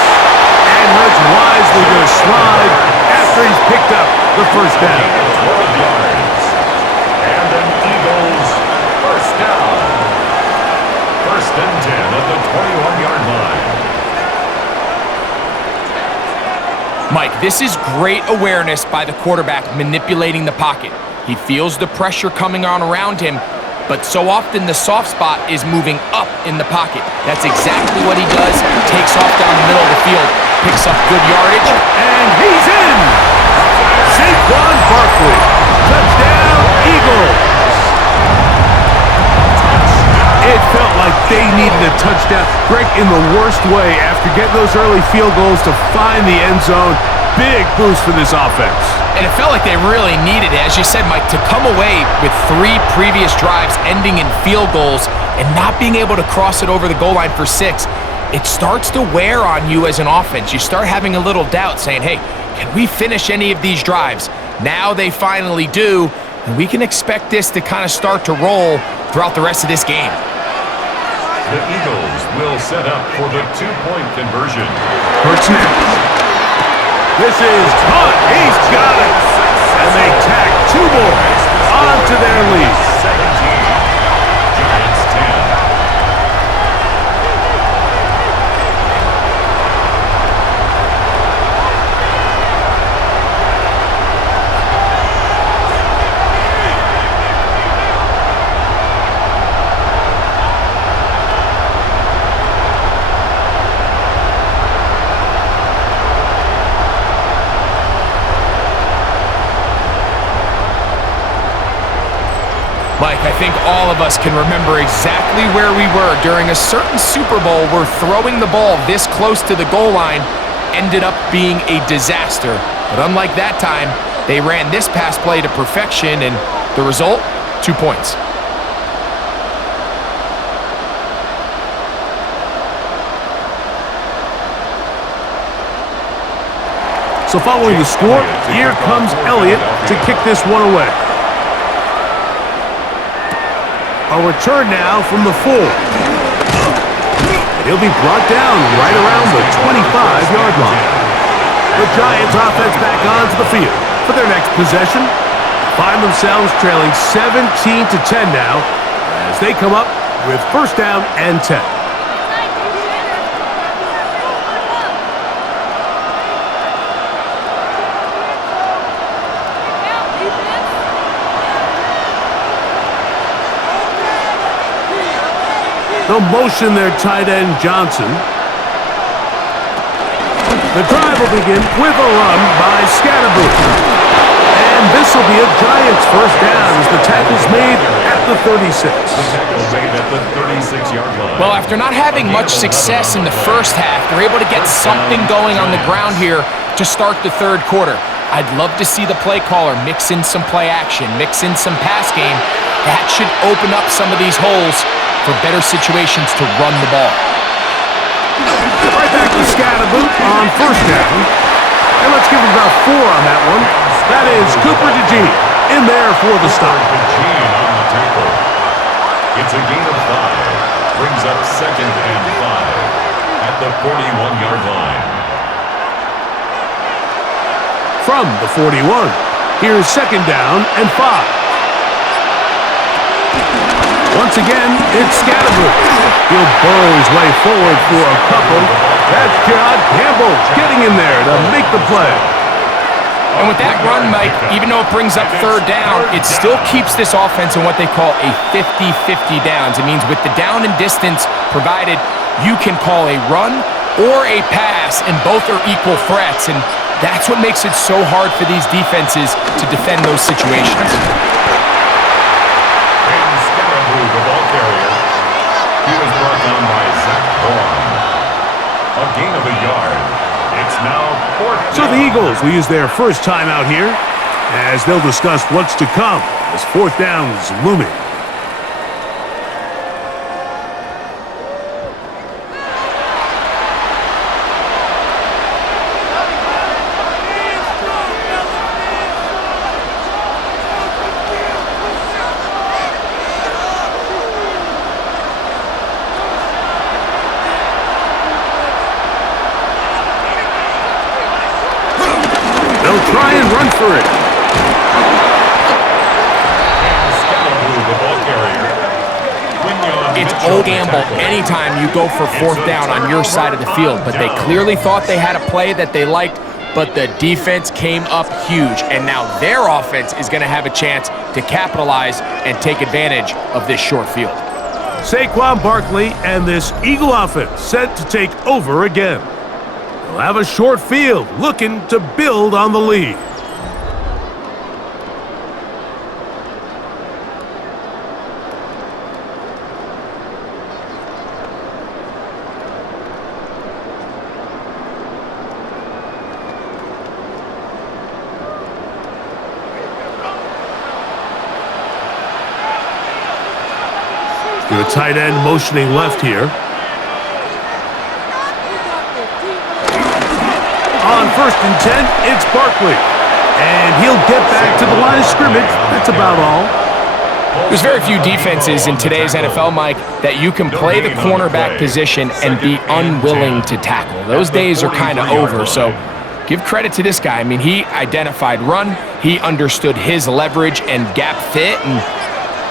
And Hurts wisely going to slide after he's picked up the first down. 12 yards. And an Eagles first down. 1st and 10 at the 21-yard line. Mike, this is great awareness by the quarterback manipulating the pocket. He feels the pressure coming on around him, but so often the soft spot is moving up in the pocket. That's exactly what he does. Takes off down the middle of the field, picks up good yardage, and he's in! Saquon Barkley. Touchdown, Eagles. It felt like they needed a touchdown. Greg, in the worst way, after getting those early field goals to find the end zone. Big boost for this offense. And it felt like they really needed it. As you said, Mike, to come away with 3 previous drives ending in field goals and not being able to cross it over the goal line for 6, it starts to wear on you as an offense. You start having a little doubt, saying, hey, can we finish any of these drives? Now they finally do, and we can expect this to kind of start to roll throughout the rest of this game. The Eagles will set up for the 2-point conversion. Hurts now. This is caught. He's got it. And they tack 2 more onto their lead. 17. Giants 10. Mike, I think all of us can remember exactly where we were during a certain Super Bowl where throwing the ball this close to the goal line ended up being a disaster. But unlike that time, they ran this pass play to perfection, and the result, 2 points. So following the score, here comes Elliott to kick this one away. A return now from the 4. And he'll be brought down right around the 25-yard line. The Giants offense back onto the field for their next possession. Find themselves trailing 17-10 now as they come up with 1st down and 10. They'll motion their tight end, Johnson. The drive will begin with a run by Scatterboot. And this will be a Giants first down as the tackle's made at the 36. The tackle made at the 36-yard line. Well, after not having much success in the first half, they're able to get something going on the ground here to start the 3rd quarter. I'd love to see the play caller mix in some play action, mix in some pass game. That should open up some of these holes for better situations to run the ball. Right back to Scatterboot on 1st down. And let's give it about 4 on that one. That is Cooper DeGene in there for the stop. DeGene on the tackle. It's a gain of 5. Brings up 2nd and 5 at the 41-yard line. From the 41, here's 2nd down and 5. Once again, it's Scatterboot. He'll burrow his way forward for a couple. That's John Campbell getting in there to make the play. And with that run, Mike, even though it brings up 3rd down, it still keeps this offense in what they call a 50-50 downs. It means with the down and distance provided, you can call a run or a pass, and both are equal threats. And That's what makes it so hard for these defenses to defend those situations. The ball carrier. He was brought down by Zach Bourne. A gain of a yard. It's now 4th down. So the Eagles will use their first timeout here as they'll discuss what's to come as 4th down is looming. Try and run for it. It's old gamble anytime you go for 4th down on your side of the field, but they clearly thought they had a play that they liked, but the defense came up huge, and now their offense is going to have a chance to capitalize and take advantage of this short field. Saquon Barkley and this Eagle offense set to take over again. They'll have a short field looking to build on the lead. The tight end motioning left here. On 1st and 10, it's Barkley. And he'll get back to the line of scrimmage. That's about all. There's very few defenses in today's NFL, Mike, that you can play the cornerback position and be unwilling to tackle. Those days are kind of over, so give credit to this guy. I mean, he identified run, he understood his leverage and gap fit, and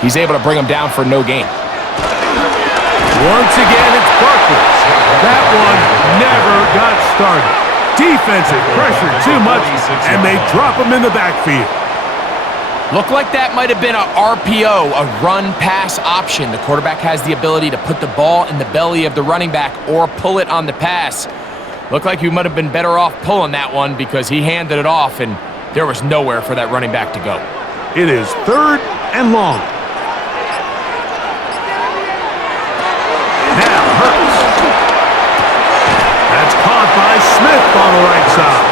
he's able to bring him down for no gain. Once again, it's Barkley. That one never got started. Defensive pressure too much, and they drop him in the backfield. Looked like that might have been a RPO, a run-pass option. The quarterback has the ability to put the ball in the belly of the running back or pull it on the pass. Looked like he might have been better off pulling that one because he handed it off, and there was nowhere for that running back to go. It is 3rd and long. Now Hurts. That's caught by Smith on the right side.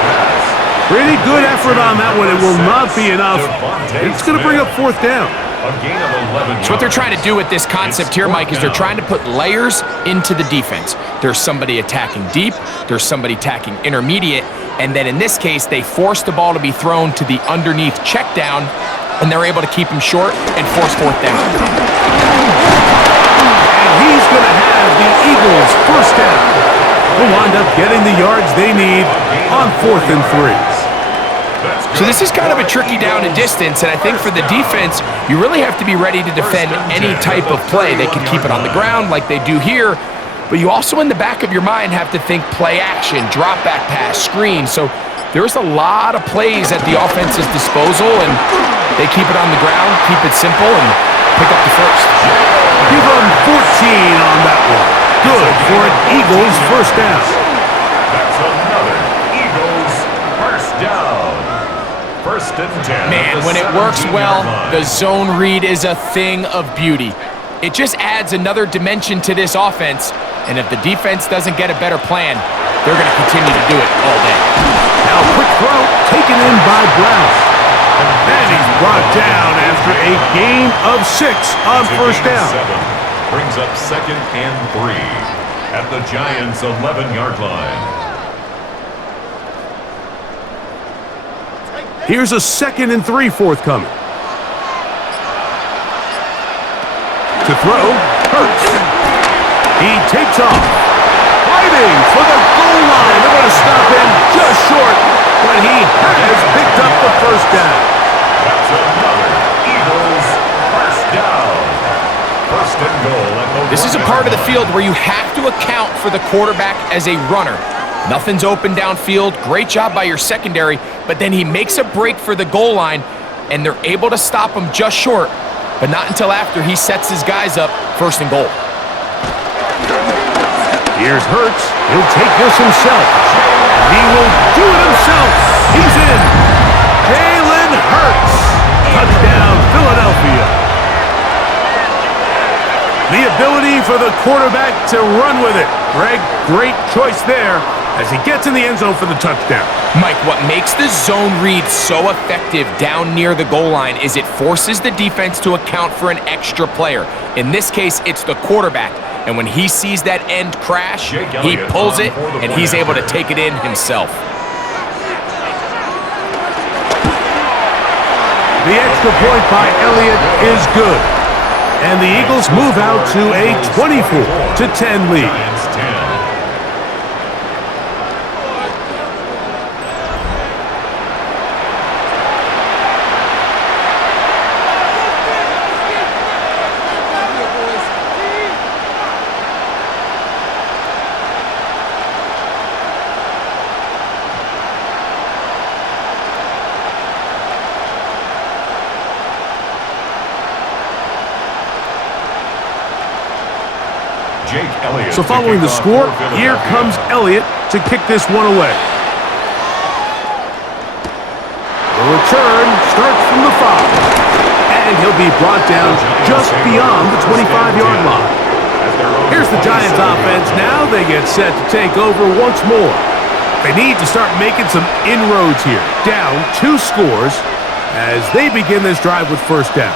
Pretty good effort on that one. It will not be enough. It's going to bring up 4th down. A gain of 11 yards. So what they're trying to do with this concept here, Mike, is they're trying to put layers into the defense. There's somebody attacking deep, there's somebody attacking intermediate, and then in this case, they force the ball to be thrown to the underneath check down, and they're able to keep him short and force 4th down. And he's going to have the Eagles' 1st down. They'll wind up getting the yards they need on 4th and 3. So this is kind of a tricky down and distance, and I think for the defense, you really have to be ready to defend any type of play. They can keep it on the ground like they do here, but you also in the back of your mind have to think play action, drop back pass, screen. So there's a lot of plays at the offense's disposal, and they keep it on the ground, keep it simple, and pick up the first. Give them 14 on that one. Good for an Eagles 1st down. That's another Eagles 1st down. 1st and 10. Man, when it works well, the zone read is a thing of beauty. It just adds another dimension to this offense, and if the defense doesn't get a better plan, they're going to continue to do it all day. Now quick throw taken in by Brown. And he's brought down after a gain of 6 on 1st down. Brings up 2nd and 3 at the Giants' 11-yard line. Here's a 2nd and 3 forthcoming. To throw, Hurts. He takes off. Fighting for the goal line. They're going to stop him just short, but he has picked up the 1st down. That's another Eagles 1st down. 1st and goal at the This is a part of the field where you have to account for the quarterback as a runner. Nothing's open downfield. Great job by your secondary, but then he makes a break for the goal line, and they're able to stop him just short, but not until after he sets his guys up 1st and goal. Here's Hurts. He'll take this himself. He will do it himself. He's in. Jalen Hurts. Touchdown, Philadelphia. The ability for the quarterback to run with it. Greg, great choice there as he gets in the end zone for the touchdown. Mike, what makes the zone read so effective down near the goal line is it forces the defense to account for an extra player. In this case, it's the quarterback. And when he sees that end crash, he pulls it, and he's able to take it in himself. The extra point by Elliott is good. And the Eagles move out to a 24-10 lead. Giants 10. So following the score, here comes Elliott to kick this one away. The return starts from the 5. And he'll be brought down just beyond the 25-yard line. Here's the Giants offense. Now they get set to take over once more. They need to start making some inroads here. Down 2 scores as they begin this drive with first down.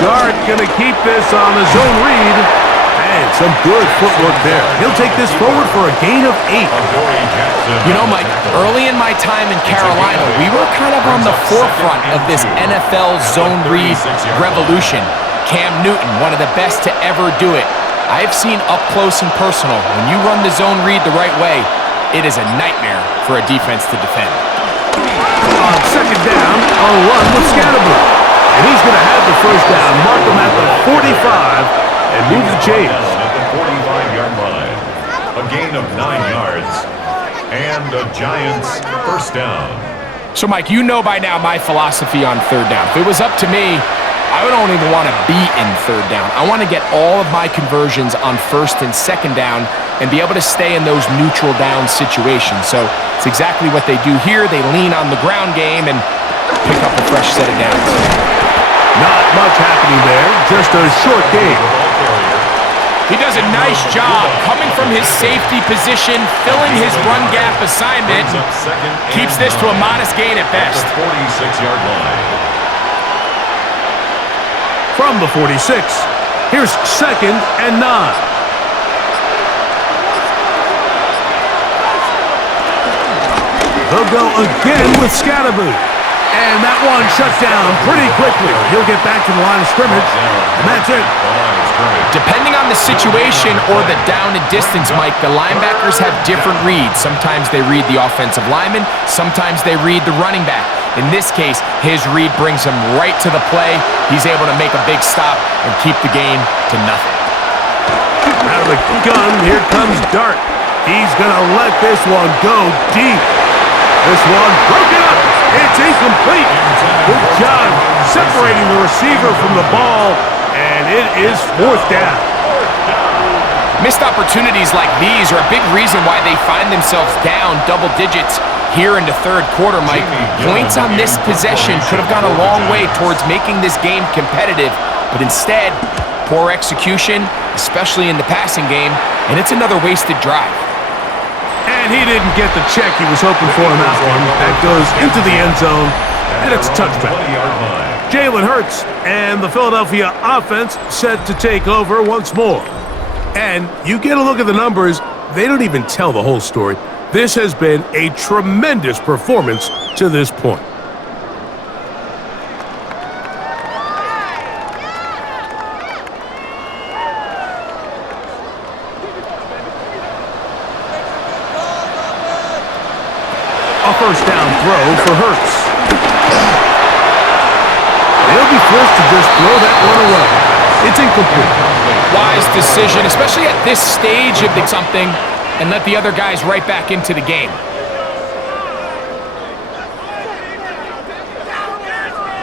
Dart going to keep this on the zone read. And some good footwork there. He'll take this forward for a gain of 8. You know, Mike, early in my time in Carolina, we were kind of on the forefront of this NFL zone read revolution. Cam Newton, one of the best to ever do it. I've seen up close and personal, when you run the zone read the right way, it is a nightmare for a defense to defend. On second down, a run with Scatterbrain. And he's going to have the first down, mark him at the 45, and move the chains. At the 45-yard line. A gain of 9 yards. And a Giants first down. So, Mike, you know by now my philosophy on third down. If it was up to me, I don't even want to be in third down. I want to get all of my conversions on first and second down and be able to stay in those neutral down situations. So it's exactly what they do here. They lean on the ground game and pick up a fresh set of downs. Not much happening there, just a short game. He does a nice job coming from his safety position, filling his run gap assignment, keeps this to a modest gain at best. 46-yard line. From the 46, here's second and 9. They'll go again with Scatterbrain. And that one shut down pretty quickly. He'll get back to the line of scrimmage, and that's it. Depending on the situation or the down and distance, Mike, the linebackers have different reads. Sometimes they read the offensive lineman. Sometimes they read the running back. In this case, his read brings him right to the play. He's able to make a big stop and keep the game to nothing. Out of the gun, here comes Dart. He's going to let this one go deep. This one broken up. It's incomplete. Good job separating the receiver from the ball, and it is fourth down. Missed opportunities like these are a big reason why they find themselves down double digits here in the third quarter, Mike. Points on this possession could have gone a long way towards making this game competitive, but instead, poor execution, especially in the passing game, and it's another wasted drive. And he didn't get the check he was hoping for in that one. That goes into the end zone, and it's a touchback. Jalen Hurts and the Philadelphia offense set to take over once more. And you get a look at the numbers, they don't even tell the whole story. This has been a tremendous performance to this point. A first down throw for Hurts. They'll be forced to just throw that one away. It's incomplete. Wise decision, especially at this stage of something, and let the other guys right back into the game.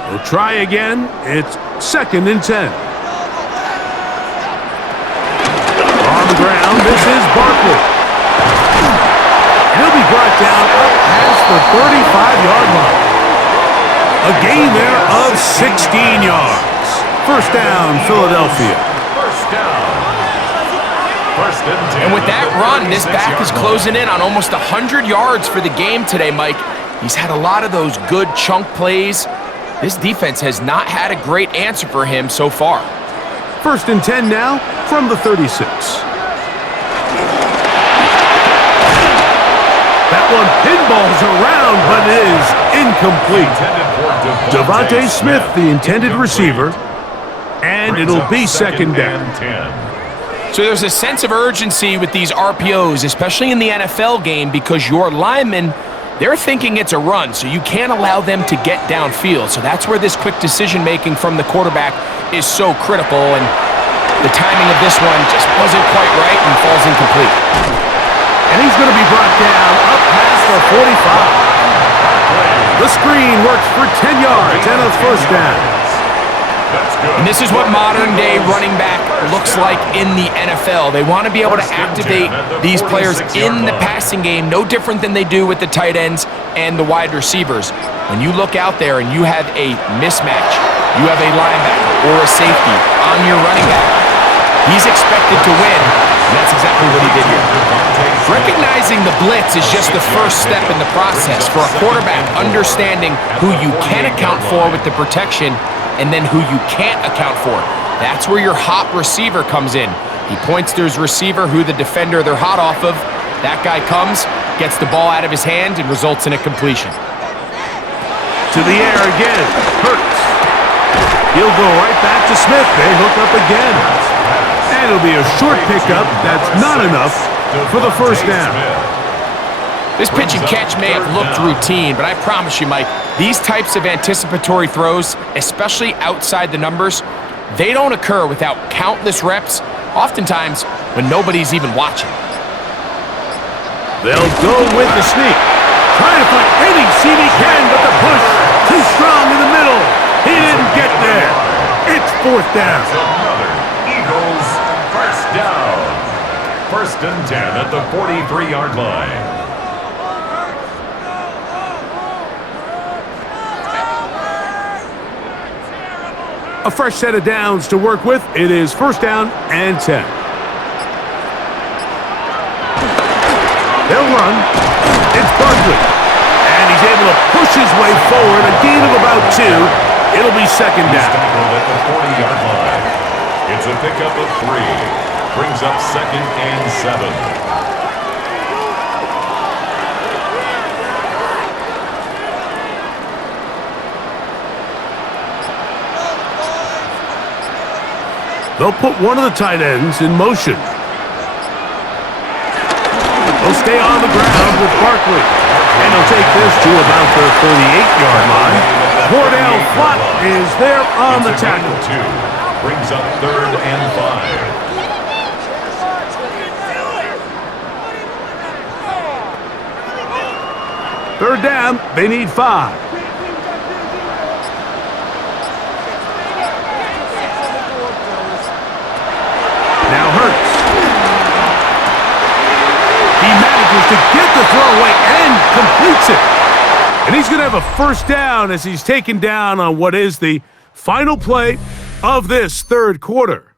We'll try again. It's 2nd and 10. On the ground, this is Barkley. He'll be brought down up past the 35-yard line. A gain there of 16 yards. First down, Philadelphia. First down. First and 10. And with that run, this back is closing in on almost 100 yards for the game today, Mike. He's had a lot of those good chunk plays. This defense has not had a great answer for him so far. First and 10 now from the 36. That one pinballs around, but it is incomplete. Devontae Smith, the intended receiver, and it'll be 2nd down. So there's a sense of urgency with these RPOs, especially in the NFL game, because your linemen, they're thinking it's a run, so you can't allow them to get downfield. So that's where this quick decision-making from the quarterback is so critical, and the timing of this one just wasn't quite right and falls incomplete. And he's going to be brought down up past the 45. The screen works for 10 yards and a first down. And this is what modern-day running back looks like in the NFL. They want to be able to activate these players in the passing game, no different than they do with the tight ends and the wide receivers. When you look out there and you have a mismatch, you have a linebacker or a safety on your running back, he's expected to win, and that's exactly what he did here. Recognizing the blitz is just the first step in the process for a quarterback, understanding who you can account for with the protection and then who you can't account for. That's where your hot receiver comes in. He points to his receiver, who the defender they're hot off of. That guy comes, gets the ball out of his hand, and results in a completion. To the air again, Hurts. He'll go right back to Smith. They hook up again. And it'll be a short pickup. That's not enough for the first down. This pitch and catch may have looked routine, but I promise you, Mike, these types of anticipatory throws, especially outside the numbers, they don't occur without countless reps, oftentimes when nobody's even watching. They'll go with the sneak. Trying to find any seam he can, but the push too strong in the middle. He didn't get there. It's 4th down. Another Eagles first down. First and 10 at the 43-yard line. A fresh set of downs to work with. It is 1st down and 10. They'll run. It's Barkley. And he's able to push his way forward. A gain of about 2. It'll be 2nd down. At the 40-yard line. It's a pickup of 3. Brings up 2nd and 7. They'll put one of the tight ends in motion. They'll stay on the ground with Barkley. And they'll take this to about the 38-yard line. Cordell Flott is there on the tackle. 2. Brings up 3rd and 5. 3rd down, they need 5. Now Hurts. He manages to get the throw away and completes it. And he's going to have a first down as he's taken down on what is the final play of this 3rd quarter.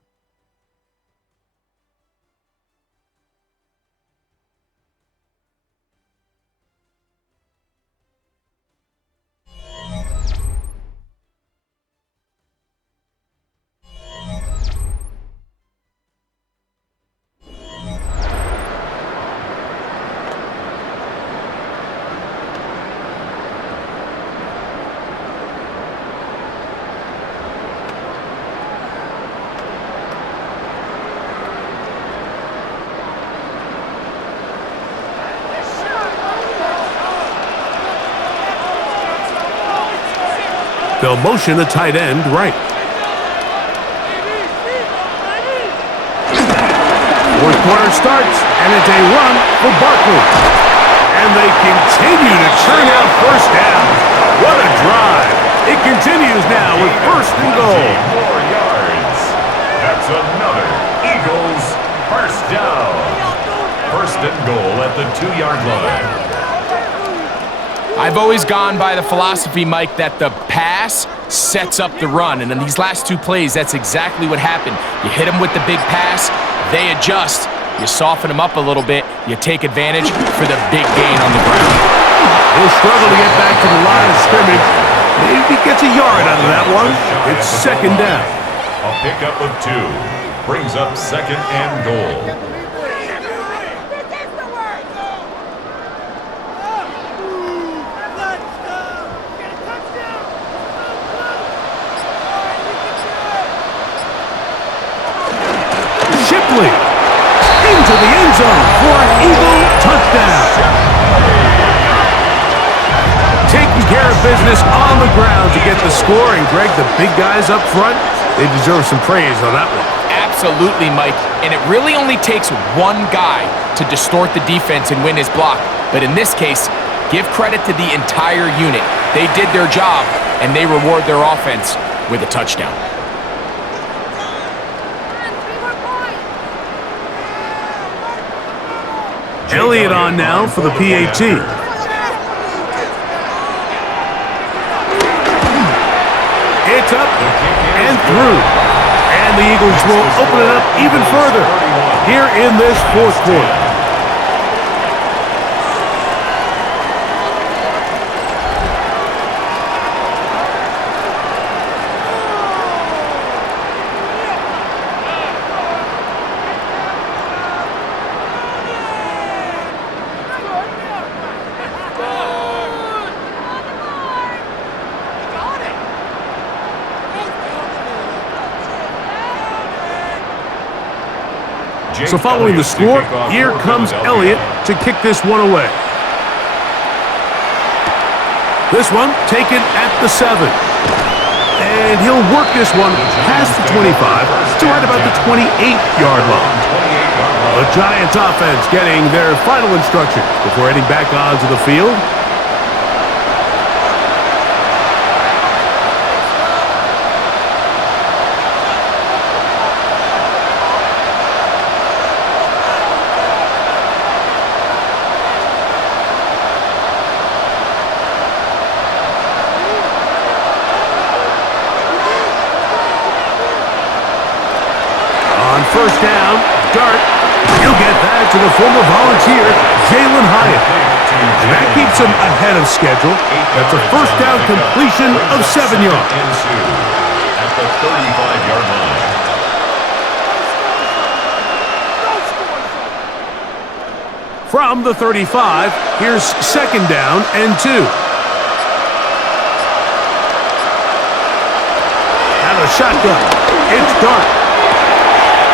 They'll motion a tight end right. 4th quarter starts, and it's a run for Barkley. And they continue to churn out first down. What a drive. It continues now with first and goal. More yards. That's another Eagles first down. First and goal at the 2-yard line. I've always gone by the philosophy, Mike, that the pass sets up the run. And in these last 2 plays, that's exactly what happened. You hit them with the big pass, they adjust. You soften them up a little bit, you take advantage for the big gain on the ground. He'll struggle to get back to the line of scrimmage. Maybe gets a yard out of that one. It's second down. A pickup of 2 brings up second and goal. Shipley into the end zone for an Eagle touchdown. Taking care of business on the ground to get the score. And Greg, the big guys up front, they deserve some praise on that one. Absolutely, Mike. And it really only takes one guy to distort the defense and win his block. But in this case, give credit to the entire unit. They did their job, and they reward their offense with a touchdown. Elliott on now for the PAT. It's up and through. And the Eagles will open it up even further here in this fourth quarter. So following the score, here comes Elliott to kick this one away. This one taken at the 7. And he'll work this one past the 25 to right about the 28-yard line. The Giants offense getting their final instructions before heading back onto the field. First down, Dart. He'll get that to the former Volunteer, Jalen Hyatt. And that keeps him ahead of schedule. That's a first down completion of 7 yards. At the 35-yard line. From the 35, here's second down and 2. Now the shotgun. It's Dart.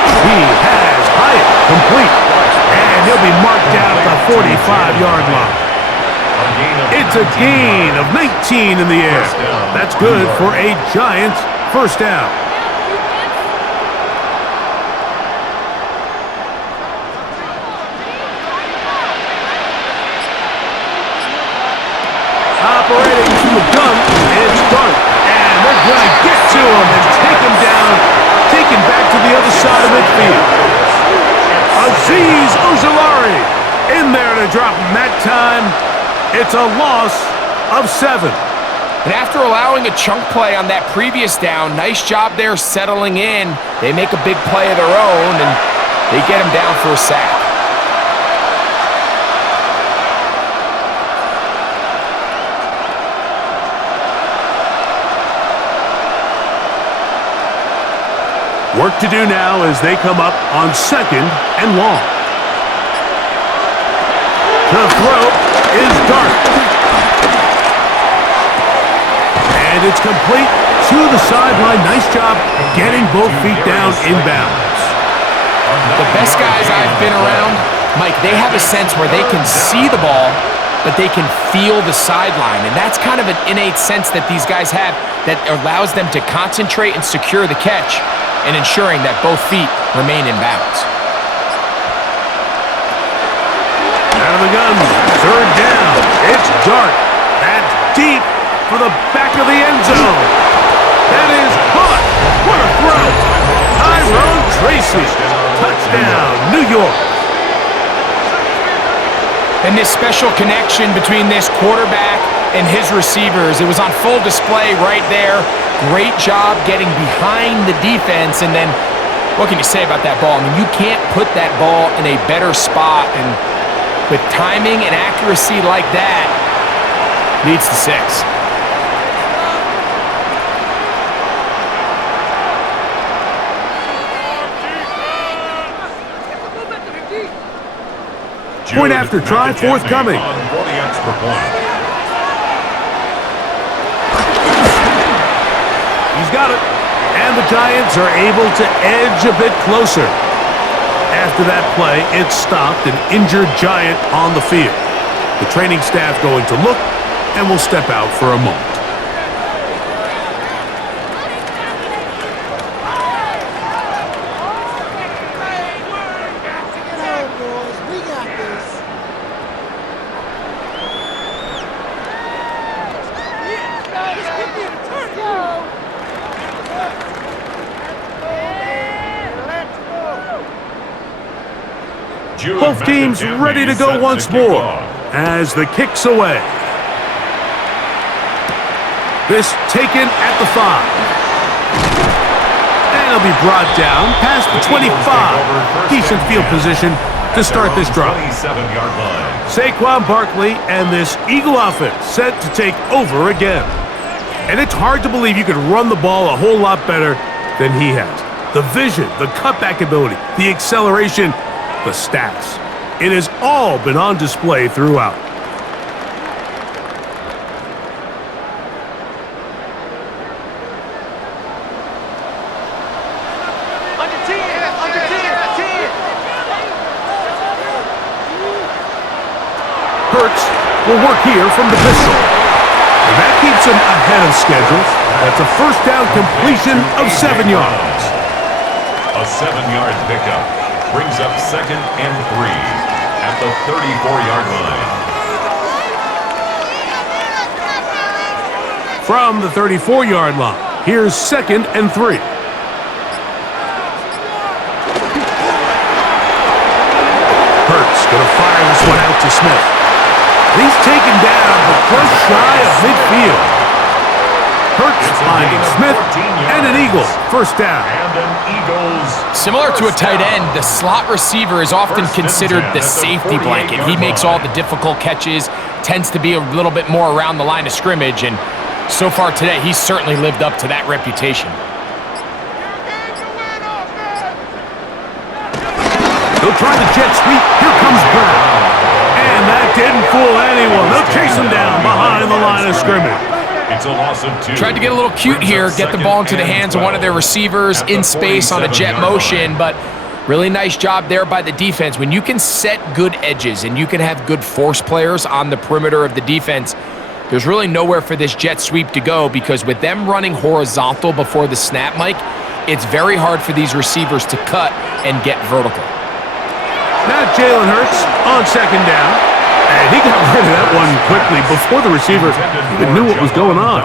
He has Hyatt complete, and he'll be marked down at the 45-yard line. It's a gain of 19 in the air. That's good for a Giants first down. Operating from the gun, it's Dart, and they're going to get to him and take him down. Taken back to the other side of midfield. Azeez Ojulari in there to drop him that time. It's a loss of 7. And after allowing a chunk play on that previous down, nice job there settling in. They make a big play of their own, and they get him down for a sack. Work to do now as they come up on second and long. The throw is Dart. And it's complete to the sideline. Nice job getting both feet down inbounds. The best guys I've been around, Mike, they have a sense where they can see the ball, but they can feel the sideline. And that's kind of an innate sense that these guys have that allows them to concentrate and secure the catch, and ensuring that both feet remain in bounds. Out of the gun, third down. It's Dart. That's deep, for the back of the end zone. That is caught. What a throw. Tyrone Tracy. Touchdown, New York. And this special connection between this quarterback and his receivers, it was on full display right there. Great job getting behind the defense. And then, what can you say about that ball? I mean, you can't put that ball in a better spot. And with timing and accuracy like that, leads to 6. Point after try forthcoming. For the extra point. He's got it. And the Giants are able to edge a bit closer. After that play, it stopped an injured Giant on the field. The training staff going to look and will step out for a moment. Both teams ready to go once more as the kick's away. This taken at the 5. And it'll be brought down past the 25. Decent field position to start this drive. Saquon Barkley and this Eagle offense set to take over again. And it's hard to believe you could run the ball a whole lot better than he has. The vision, the cutback ability, the acceleration, the stats. It has all been on display throughout. Hurts will work here from the pistol. And that keeps him ahead of schedule. That's a first down completion of 7 yards. A 7-yard pickup. Brings up 2nd and 3 at the 34-yard line. From the 34-yard line, here's 2nd and 3. Hurts gonna fire this one out to Smith. He's taken down, but just shy of midfield. Hurts finding Smith, and an Eagle. First down. Similar to a tight end, the slot receiver is often considered the safety blanket. He makes all the difficult catches, tends to be a little bit more around the line of scrimmage, and so far today, he's certainly lived up to that reputation. They'll try the jet sweep. Here comes Brown. And that didn't fool anyone. They'll chase him down behind the line of scrimmage. It's a loss of 2. Tried to get a little cute here, get the ball into the hands of one of their receivers in space on a jet motion, but really nice job there by the defense. When you can set good edges and you can have good force players on the perimeter of the defense, there's really nowhere for this jet sweep to go, because with them running horizontal before the snap, Mike, it's very hard for these receivers to cut and get vertical. Now Jalen Hurts on 2nd down. And he got rid of that one quickly before the receiver even knew what was going on.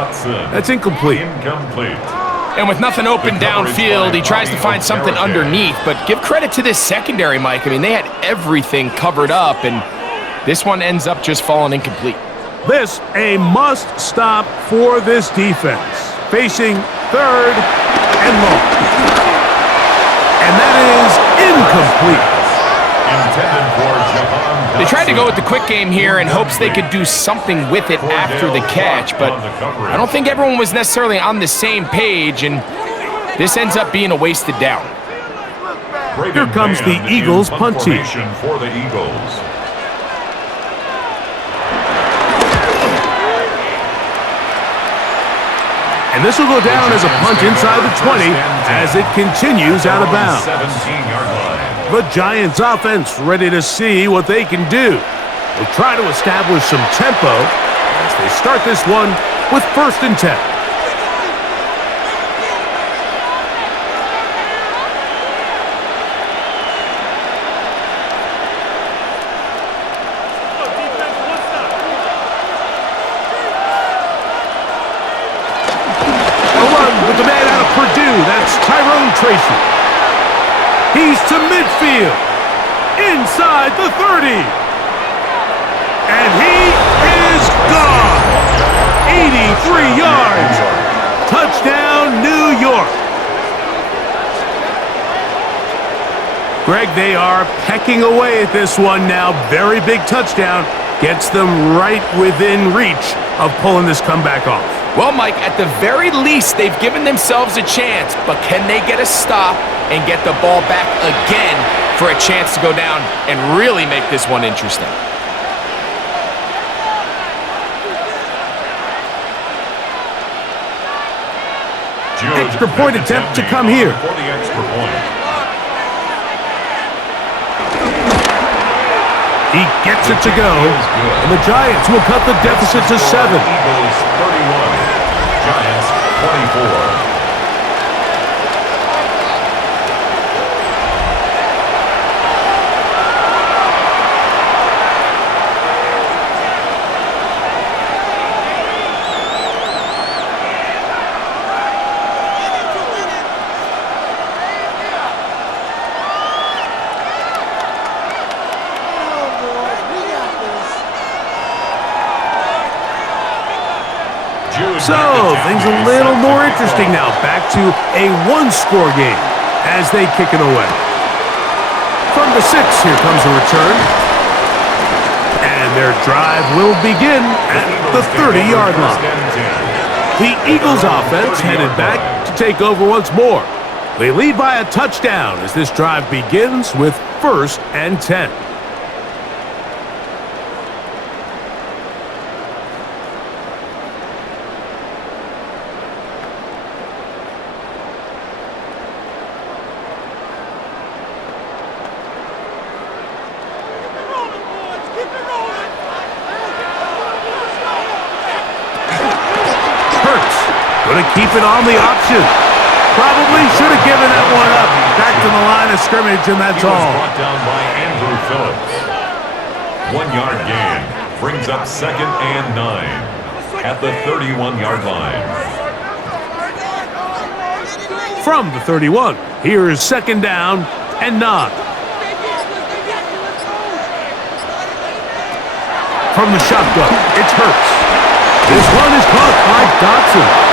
That's incomplete. And with nothing open downfield, he tries to find something underneath. But give credit to this secondary, Mike. I mean, they had everything covered up, and this one ends up just falling incomplete. This a must stop for this defense. Facing 3rd and long. And that is incomplete. They tried to go with the quick game here in hopes they could do something with it after the catch, but I don't think everyone was necessarily on the same page, and this ends up being a wasted down. Here comes the Eagles punt team. For the Eagles. And this will go down as a punt inside the 20 as it continues out of bounds. 17-yard line. The Giants offense ready to see what they can do. They'll try to establish some tempo as they start this one with 1st and 10. penetration. He's to midfield. Inside the 30. And he is gone. 83 yards. Touchdown, New York. Greg, they are pecking away at this one now. Very big touchdown. Gets them right within reach of pulling this comeback off. Well, Mike, at the very least, they've given themselves a chance, but can they get a stop and get the ball back again for a chance to go down and really make this one interesting? Extra point attempt to come here. For the extra point. He gets it to go, and the Giants will cut the deficit to 7. Eagles 31, Giants 24. So, things a little more interesting now. Back to a one-score game as they kick it away. From the 6, here comes a return. And their drive will begin at the 30-yard line. The Eagles offense headed back to take over once more. They lead by a touchdown as this drive begins with 1st and 10. Going to keep it on the option. Probably should have given that one up. Back to the line of scrimmage, and that's all. Brought down by Andrew Phillips. 1-yard gain brings up 2nd and 9 at the 31-yard line. From the 31, here is 2nd down and 9. From the shotgun, it's Hurts. This one is caught by Dotson.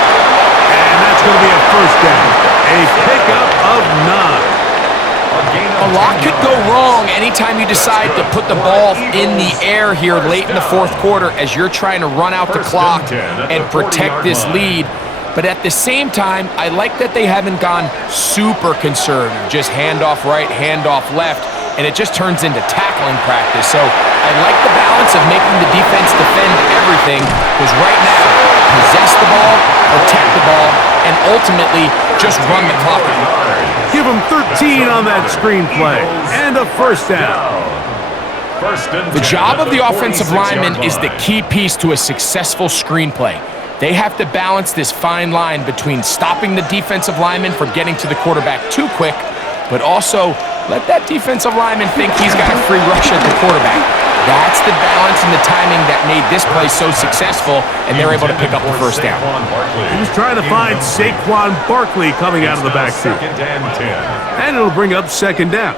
That's going to be a 1st down. A pickup of 9. A lot could go wrong anytime you decide to put the ball in the air here late in the 4th quarter as you're trying to run out the clock and protect this lead. But at the same time, I like that they haven't gone super conservative. Just handoff right, handoff left, and it just turns into tackling practice. So I like the balance of making the defense defend everything, because right now, possess the ball, protect the ball, and ultimately just run the clock out. Give them 13 on that screenplay, and a 1st down. The job of the offensive lineman is the key piece to a successful screenplay. They have to balance this fine line between stopping the defensive lineman from getting to the quarterback too quick, but also let that defensive lineman think he's got a free rush at the quarterback. That's the balance and the timing that made this play so successful, and they're able to pick up the 1st down. He was trying to find Saquon Barkley coming out of the backfield. And it'll bring up 2nd down.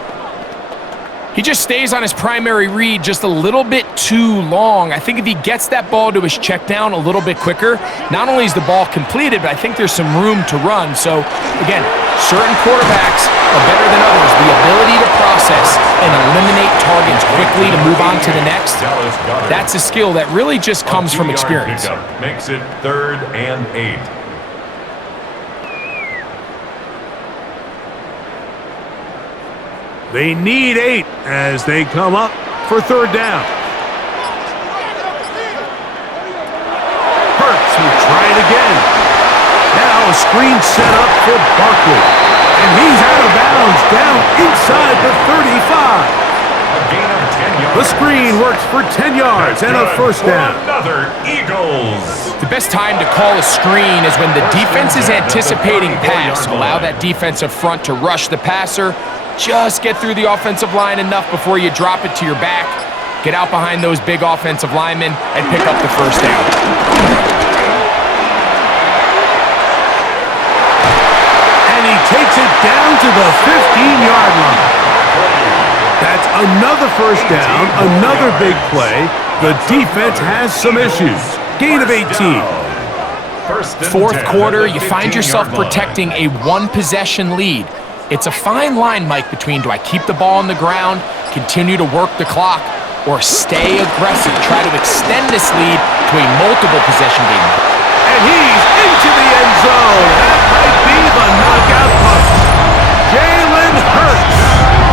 He just stays on his primary read just a little bit too long. I think if he gets that ball to his check down a little bit quicker, not only is the ball completed, but I think there's some room to run. So, again, certain quarterbacks are better than others. The ability to process and eliminate targets quickly to move on to the next, that's a skill that really just comes from experience. Makes it 3rd and 8. They need 8 as they come up for 3rd down. Hurts will try it again. Now a screen set up for Barkley. And he's out of bounds down inside the 35. A gain of 10 yards. The screen works for 10 yards and a 1st down. Another Eagles. The best time to call a screen is when the defense is anticipating pass. Allow that defensive front to rush the passer. Just get through the offensive line enough before you drop it to your back. Get out behind those big offensive linemen and pick up the 1st down. And he takes it down into the 15-yard line. That's another first down, another big play. The defense has some issues. Gain of 18. Fourth quarter, you find yourself protecting a one-possession lead. It's a fine line, Mike, between do I keep the ball on the ground, continue to work the clock, or stay aggressive, try to extend this lead to a multiple-possession game. And he's into the end zone. That might be the knockout punch. Jalen Hurts.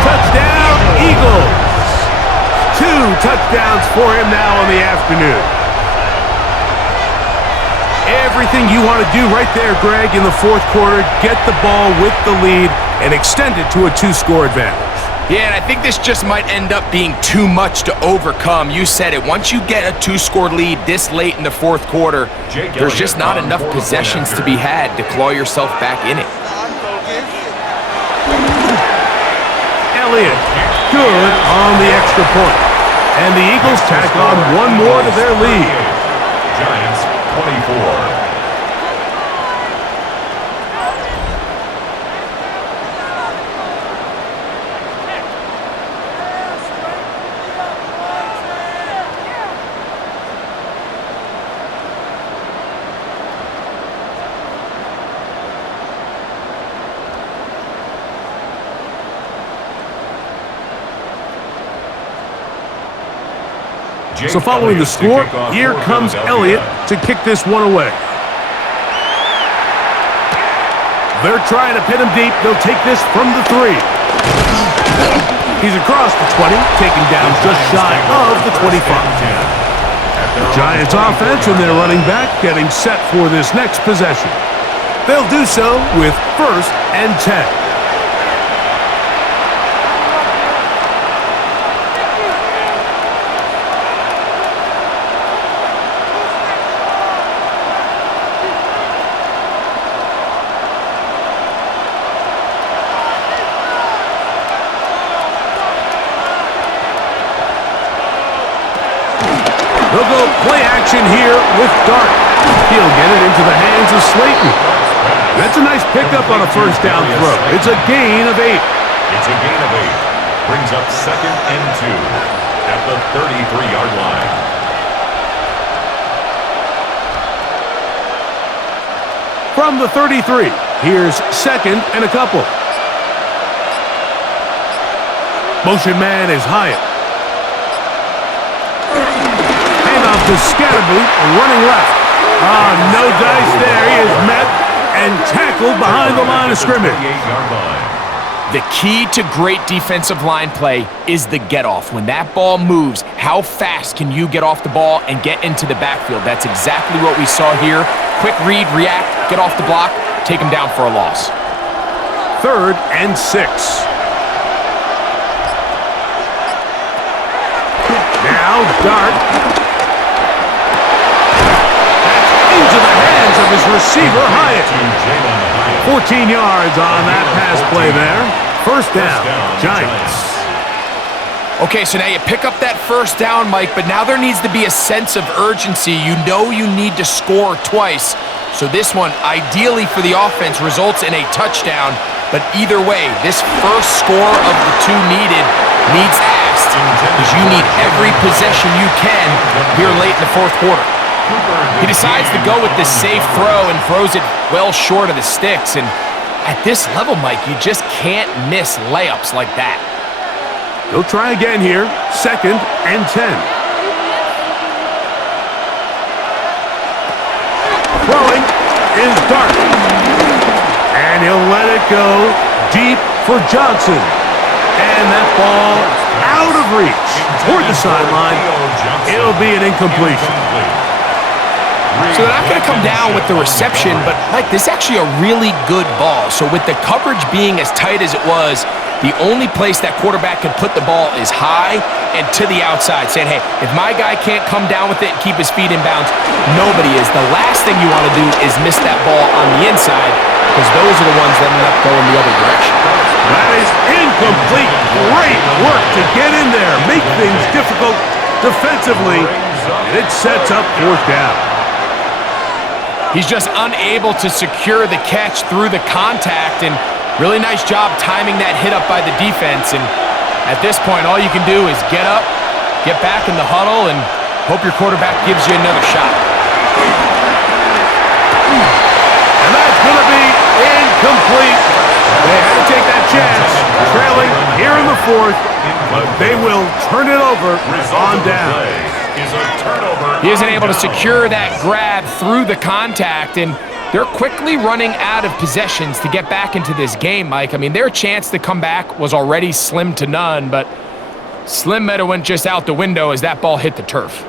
Touchdown, Eagles. 2 touchdowns for him now in the afternoon. Everything you want to do right there, Greg, in the fourth quarter, get the ball with the lead and extend it to a 2-score advantage. Yeah, and I think this just might end up being too much to overcome. You said it. Once you get a 2-score lead this late in the fourth quarter, there's just not enough possessions to be had to claw yourself back in it. Elliott, good on the extra point. And the Eagles tack on one more to their lead. Giants 24. So following the score, here comes Elliott to kick this one away. They're trying to pin him deep. They'll take this from the 3. He's across the 20, taken down just shy of the 25. The Giants offense and their running back getting set for this next possession. They'll do so with 1st and 10. They'll go play action here with Dart. He'll get it into the hands of Slayton. That's a nice pickup on a first down throw. It's a gain of 8. It's a gain of 8. Brings up 2nd and 2 at the 33-yard line. From the 33, here's 2nd and a couple. Motion man is Hyatt. To Scatterboot, running left. No dice there. He is met and tackled behind the line of scrimmage. The key to great defensive line play is the get-off. When that ball moves, how fast can you get off the ball and get into the backfield? That's exactly what we saw here. Quick read, react, get off the block, take him down for a loss. 3rd and 6. Now Dart. Into the hands of his receiver, Hyatt. 14 yards on that pass play there. First down, Giants. Okay, so now you pick up that first down, Mike, but now there needs to be a sense of urgency. You know you need to score twice. So this one, ideally for the offense, results in a touchdown. But either way, this first score of the 2 needed needs fast, because you need every possession you can here late in the fourth quarter. He decides to go with the safe throw and throws it well short of the sticks. And at this level, Mike, you just can't miss layups like that. He'll try again here. 2nd and 10. Throwing is Dart. And he'll let it go deep for Johnson. And that ball out of reach toward the sideline. It'll be an incompletion. So they're not going to come down with the reception, but, Mike, this is actually a really good ball. So with the coverage being as tight as it was, the only place that quarterback can put the ball is high and to the outside, saying, hey, if my guy can't come down with it and keep his feet in bounds, nobody is. The last thing you want to do is miss that ball on the inside, because those are the ones that end up going the other direction. That is incomplete. Great work to get in there, make things difficult defensively, and it sets up 4th down. He's just unable to secure the catch through the contact, and Really nice job timing that hit up by the defense, and at this point, all you can do is get up, get back in the huddle, and hope your quarterback gives you another shot. And that's going to be incomplete. They had to take that chance, trailing here in the fourth, but they will turn it over on down. He isn't able to secure that grab through the contact, and they're quickly running out of possessions to get back into this game, Mike. I mean, their chance to come back was already slim to none, but slim might have went just out the window as that ball hit the turf.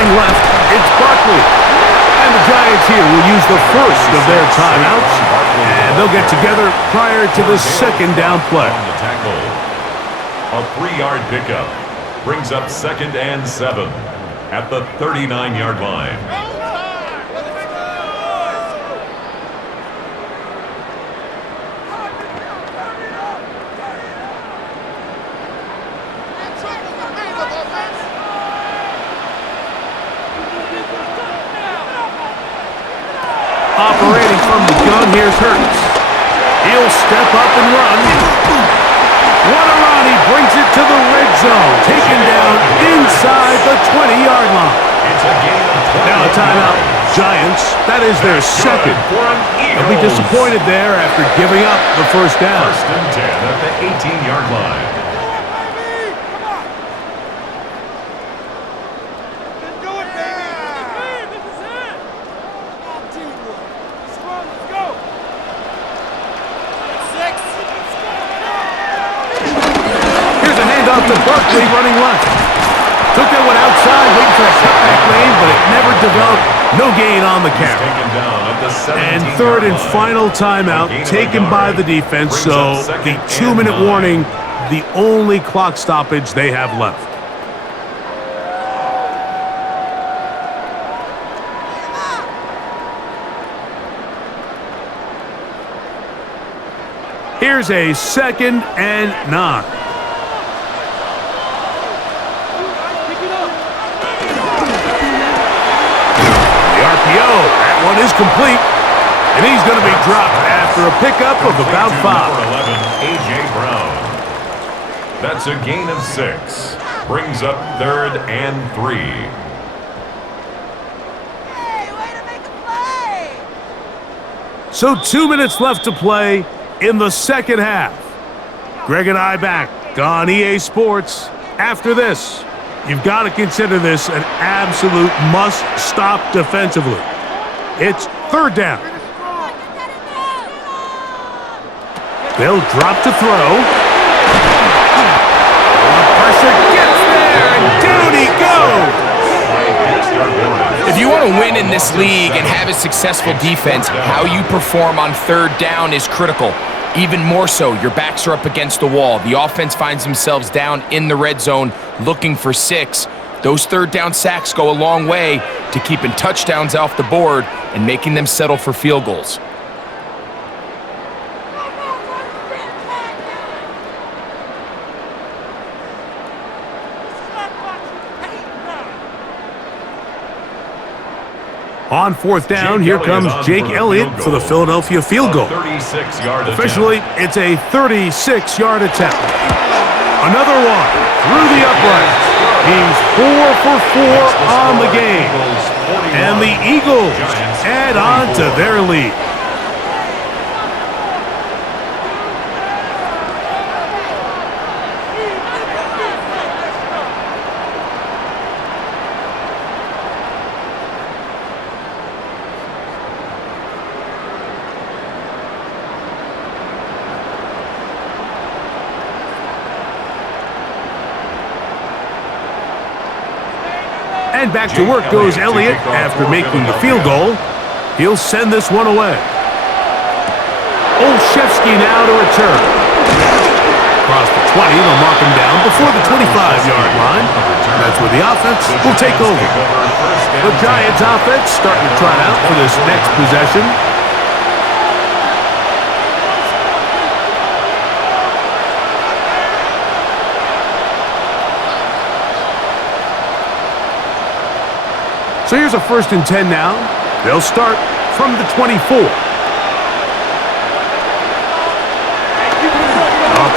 Left, it's Barkley. And the Giants here will use the first of their timeouts, and they'll get together prior to the second down play. A 3-yard pickup brings up 2nd and 7 at the 39-yard line. Operating from the gun, here's Hurts. He'll step up and run. What a run, he brings it to the red zone. Taken down inside the 20-yard line. Now a timeout. Giants, that is their second. They'll be disappointed there after giving up the first down. 1st and 10 at the 18-yard line. To Barkley running left. Took that one outside, waiting for a cutback lane, but it never developed. No gain on the carry. And 3rd and final timeout taken by the defense, so the 2-minute warning, the only clock stoppage they have left. Here's a 2nd and 9. That one is complete, and he's going to be dropped after a pickup of about 5. Number 11, A.J. Brown. That's a gain of 6. Brings up 3rd and 3. Hey, way to make a play! So 2 minutes left to play in the second half. Greg and I back on EA Sports. After this, you've got to consider this an absolute must-stop defensively. It's 3rd down. They'll drop to throw. The pressure gets there, and down he goes. If you want to win in this league and have a successful defense, how you perform on 3rd down is critical. Even more so, your backs are up against the wall. The offense finds themselves down in the red zone looking for 6. Those 3rd down sacks go a long way to keeping touchdowns off the board and making them settle for field goals. On 4th down, here comes Jake Elliott for the Philadelphia field goal. Officially, it's a 36-yard attempt. Another one through the uprights. He's 4 for 4 on the game. And the Eagles add on to their lead. And back to work goes Elliott after making the field goal. He'll send this one away. Olszewski now to return. Across the 20, they'll mark him down before the 25-yard line. That's where the offense will take over. The Giants offense starting to try out for this next possession. So here's a 1st and 10 now. They'll start from the 24.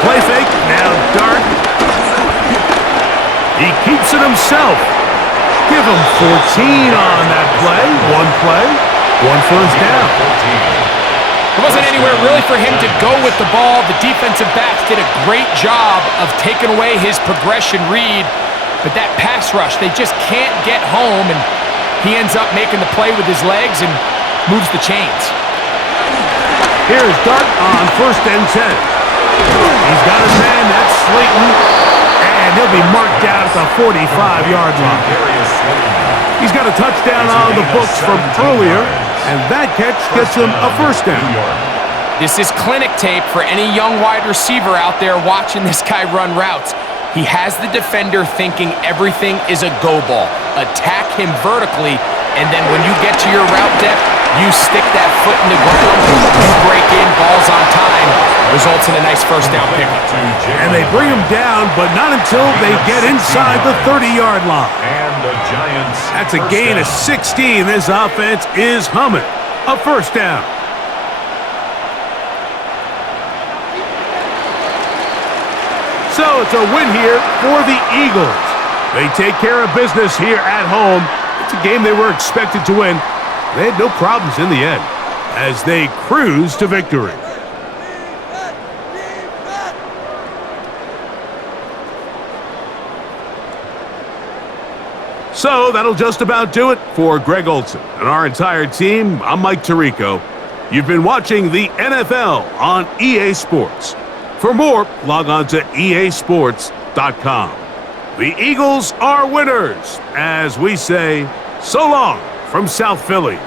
Play fake, now Dart. He keeps it himself. Give him 14 on that play. One play, 1 first down. There wasn't anywhere really for him to go with the ball. The defensive backs did a great job of taking away his progression read. But that pass rush, they just can't get home, and he ends up making the play with his legs and moves the chains. Here's Dart on 1st and 10. He's got his man, that's Slayton, and he'll be marked down at the 45-yard line. He's got a touchdown on the books from earlier, and that catch gets him a 1st down. This is clinic tape for any young wide receiver out there watching this guy run routes. He has the defender thinking everything is a go ball. Attack him vertically, and then when you get to your route depth, you stick that foot in the ground, you break in, balls on time, results in a nice 1st down pickup. And they bring him down, but not until they get inside the 30-yard line. And the Giants. That's a gain of 16. This offense is humming. A 1st down. So it's a win here for the Eagles. They take care of business here at home. It's a game they were expected to win. They had no problems in the end as they cruise to victory. So that'll just about do it for Greg Olson and our entire team. I'm Mike Tirico. You've been watching the NFL on EA Sports. For more, log on to easports.com. The Eagles are winners, as we say, so long from South Philly.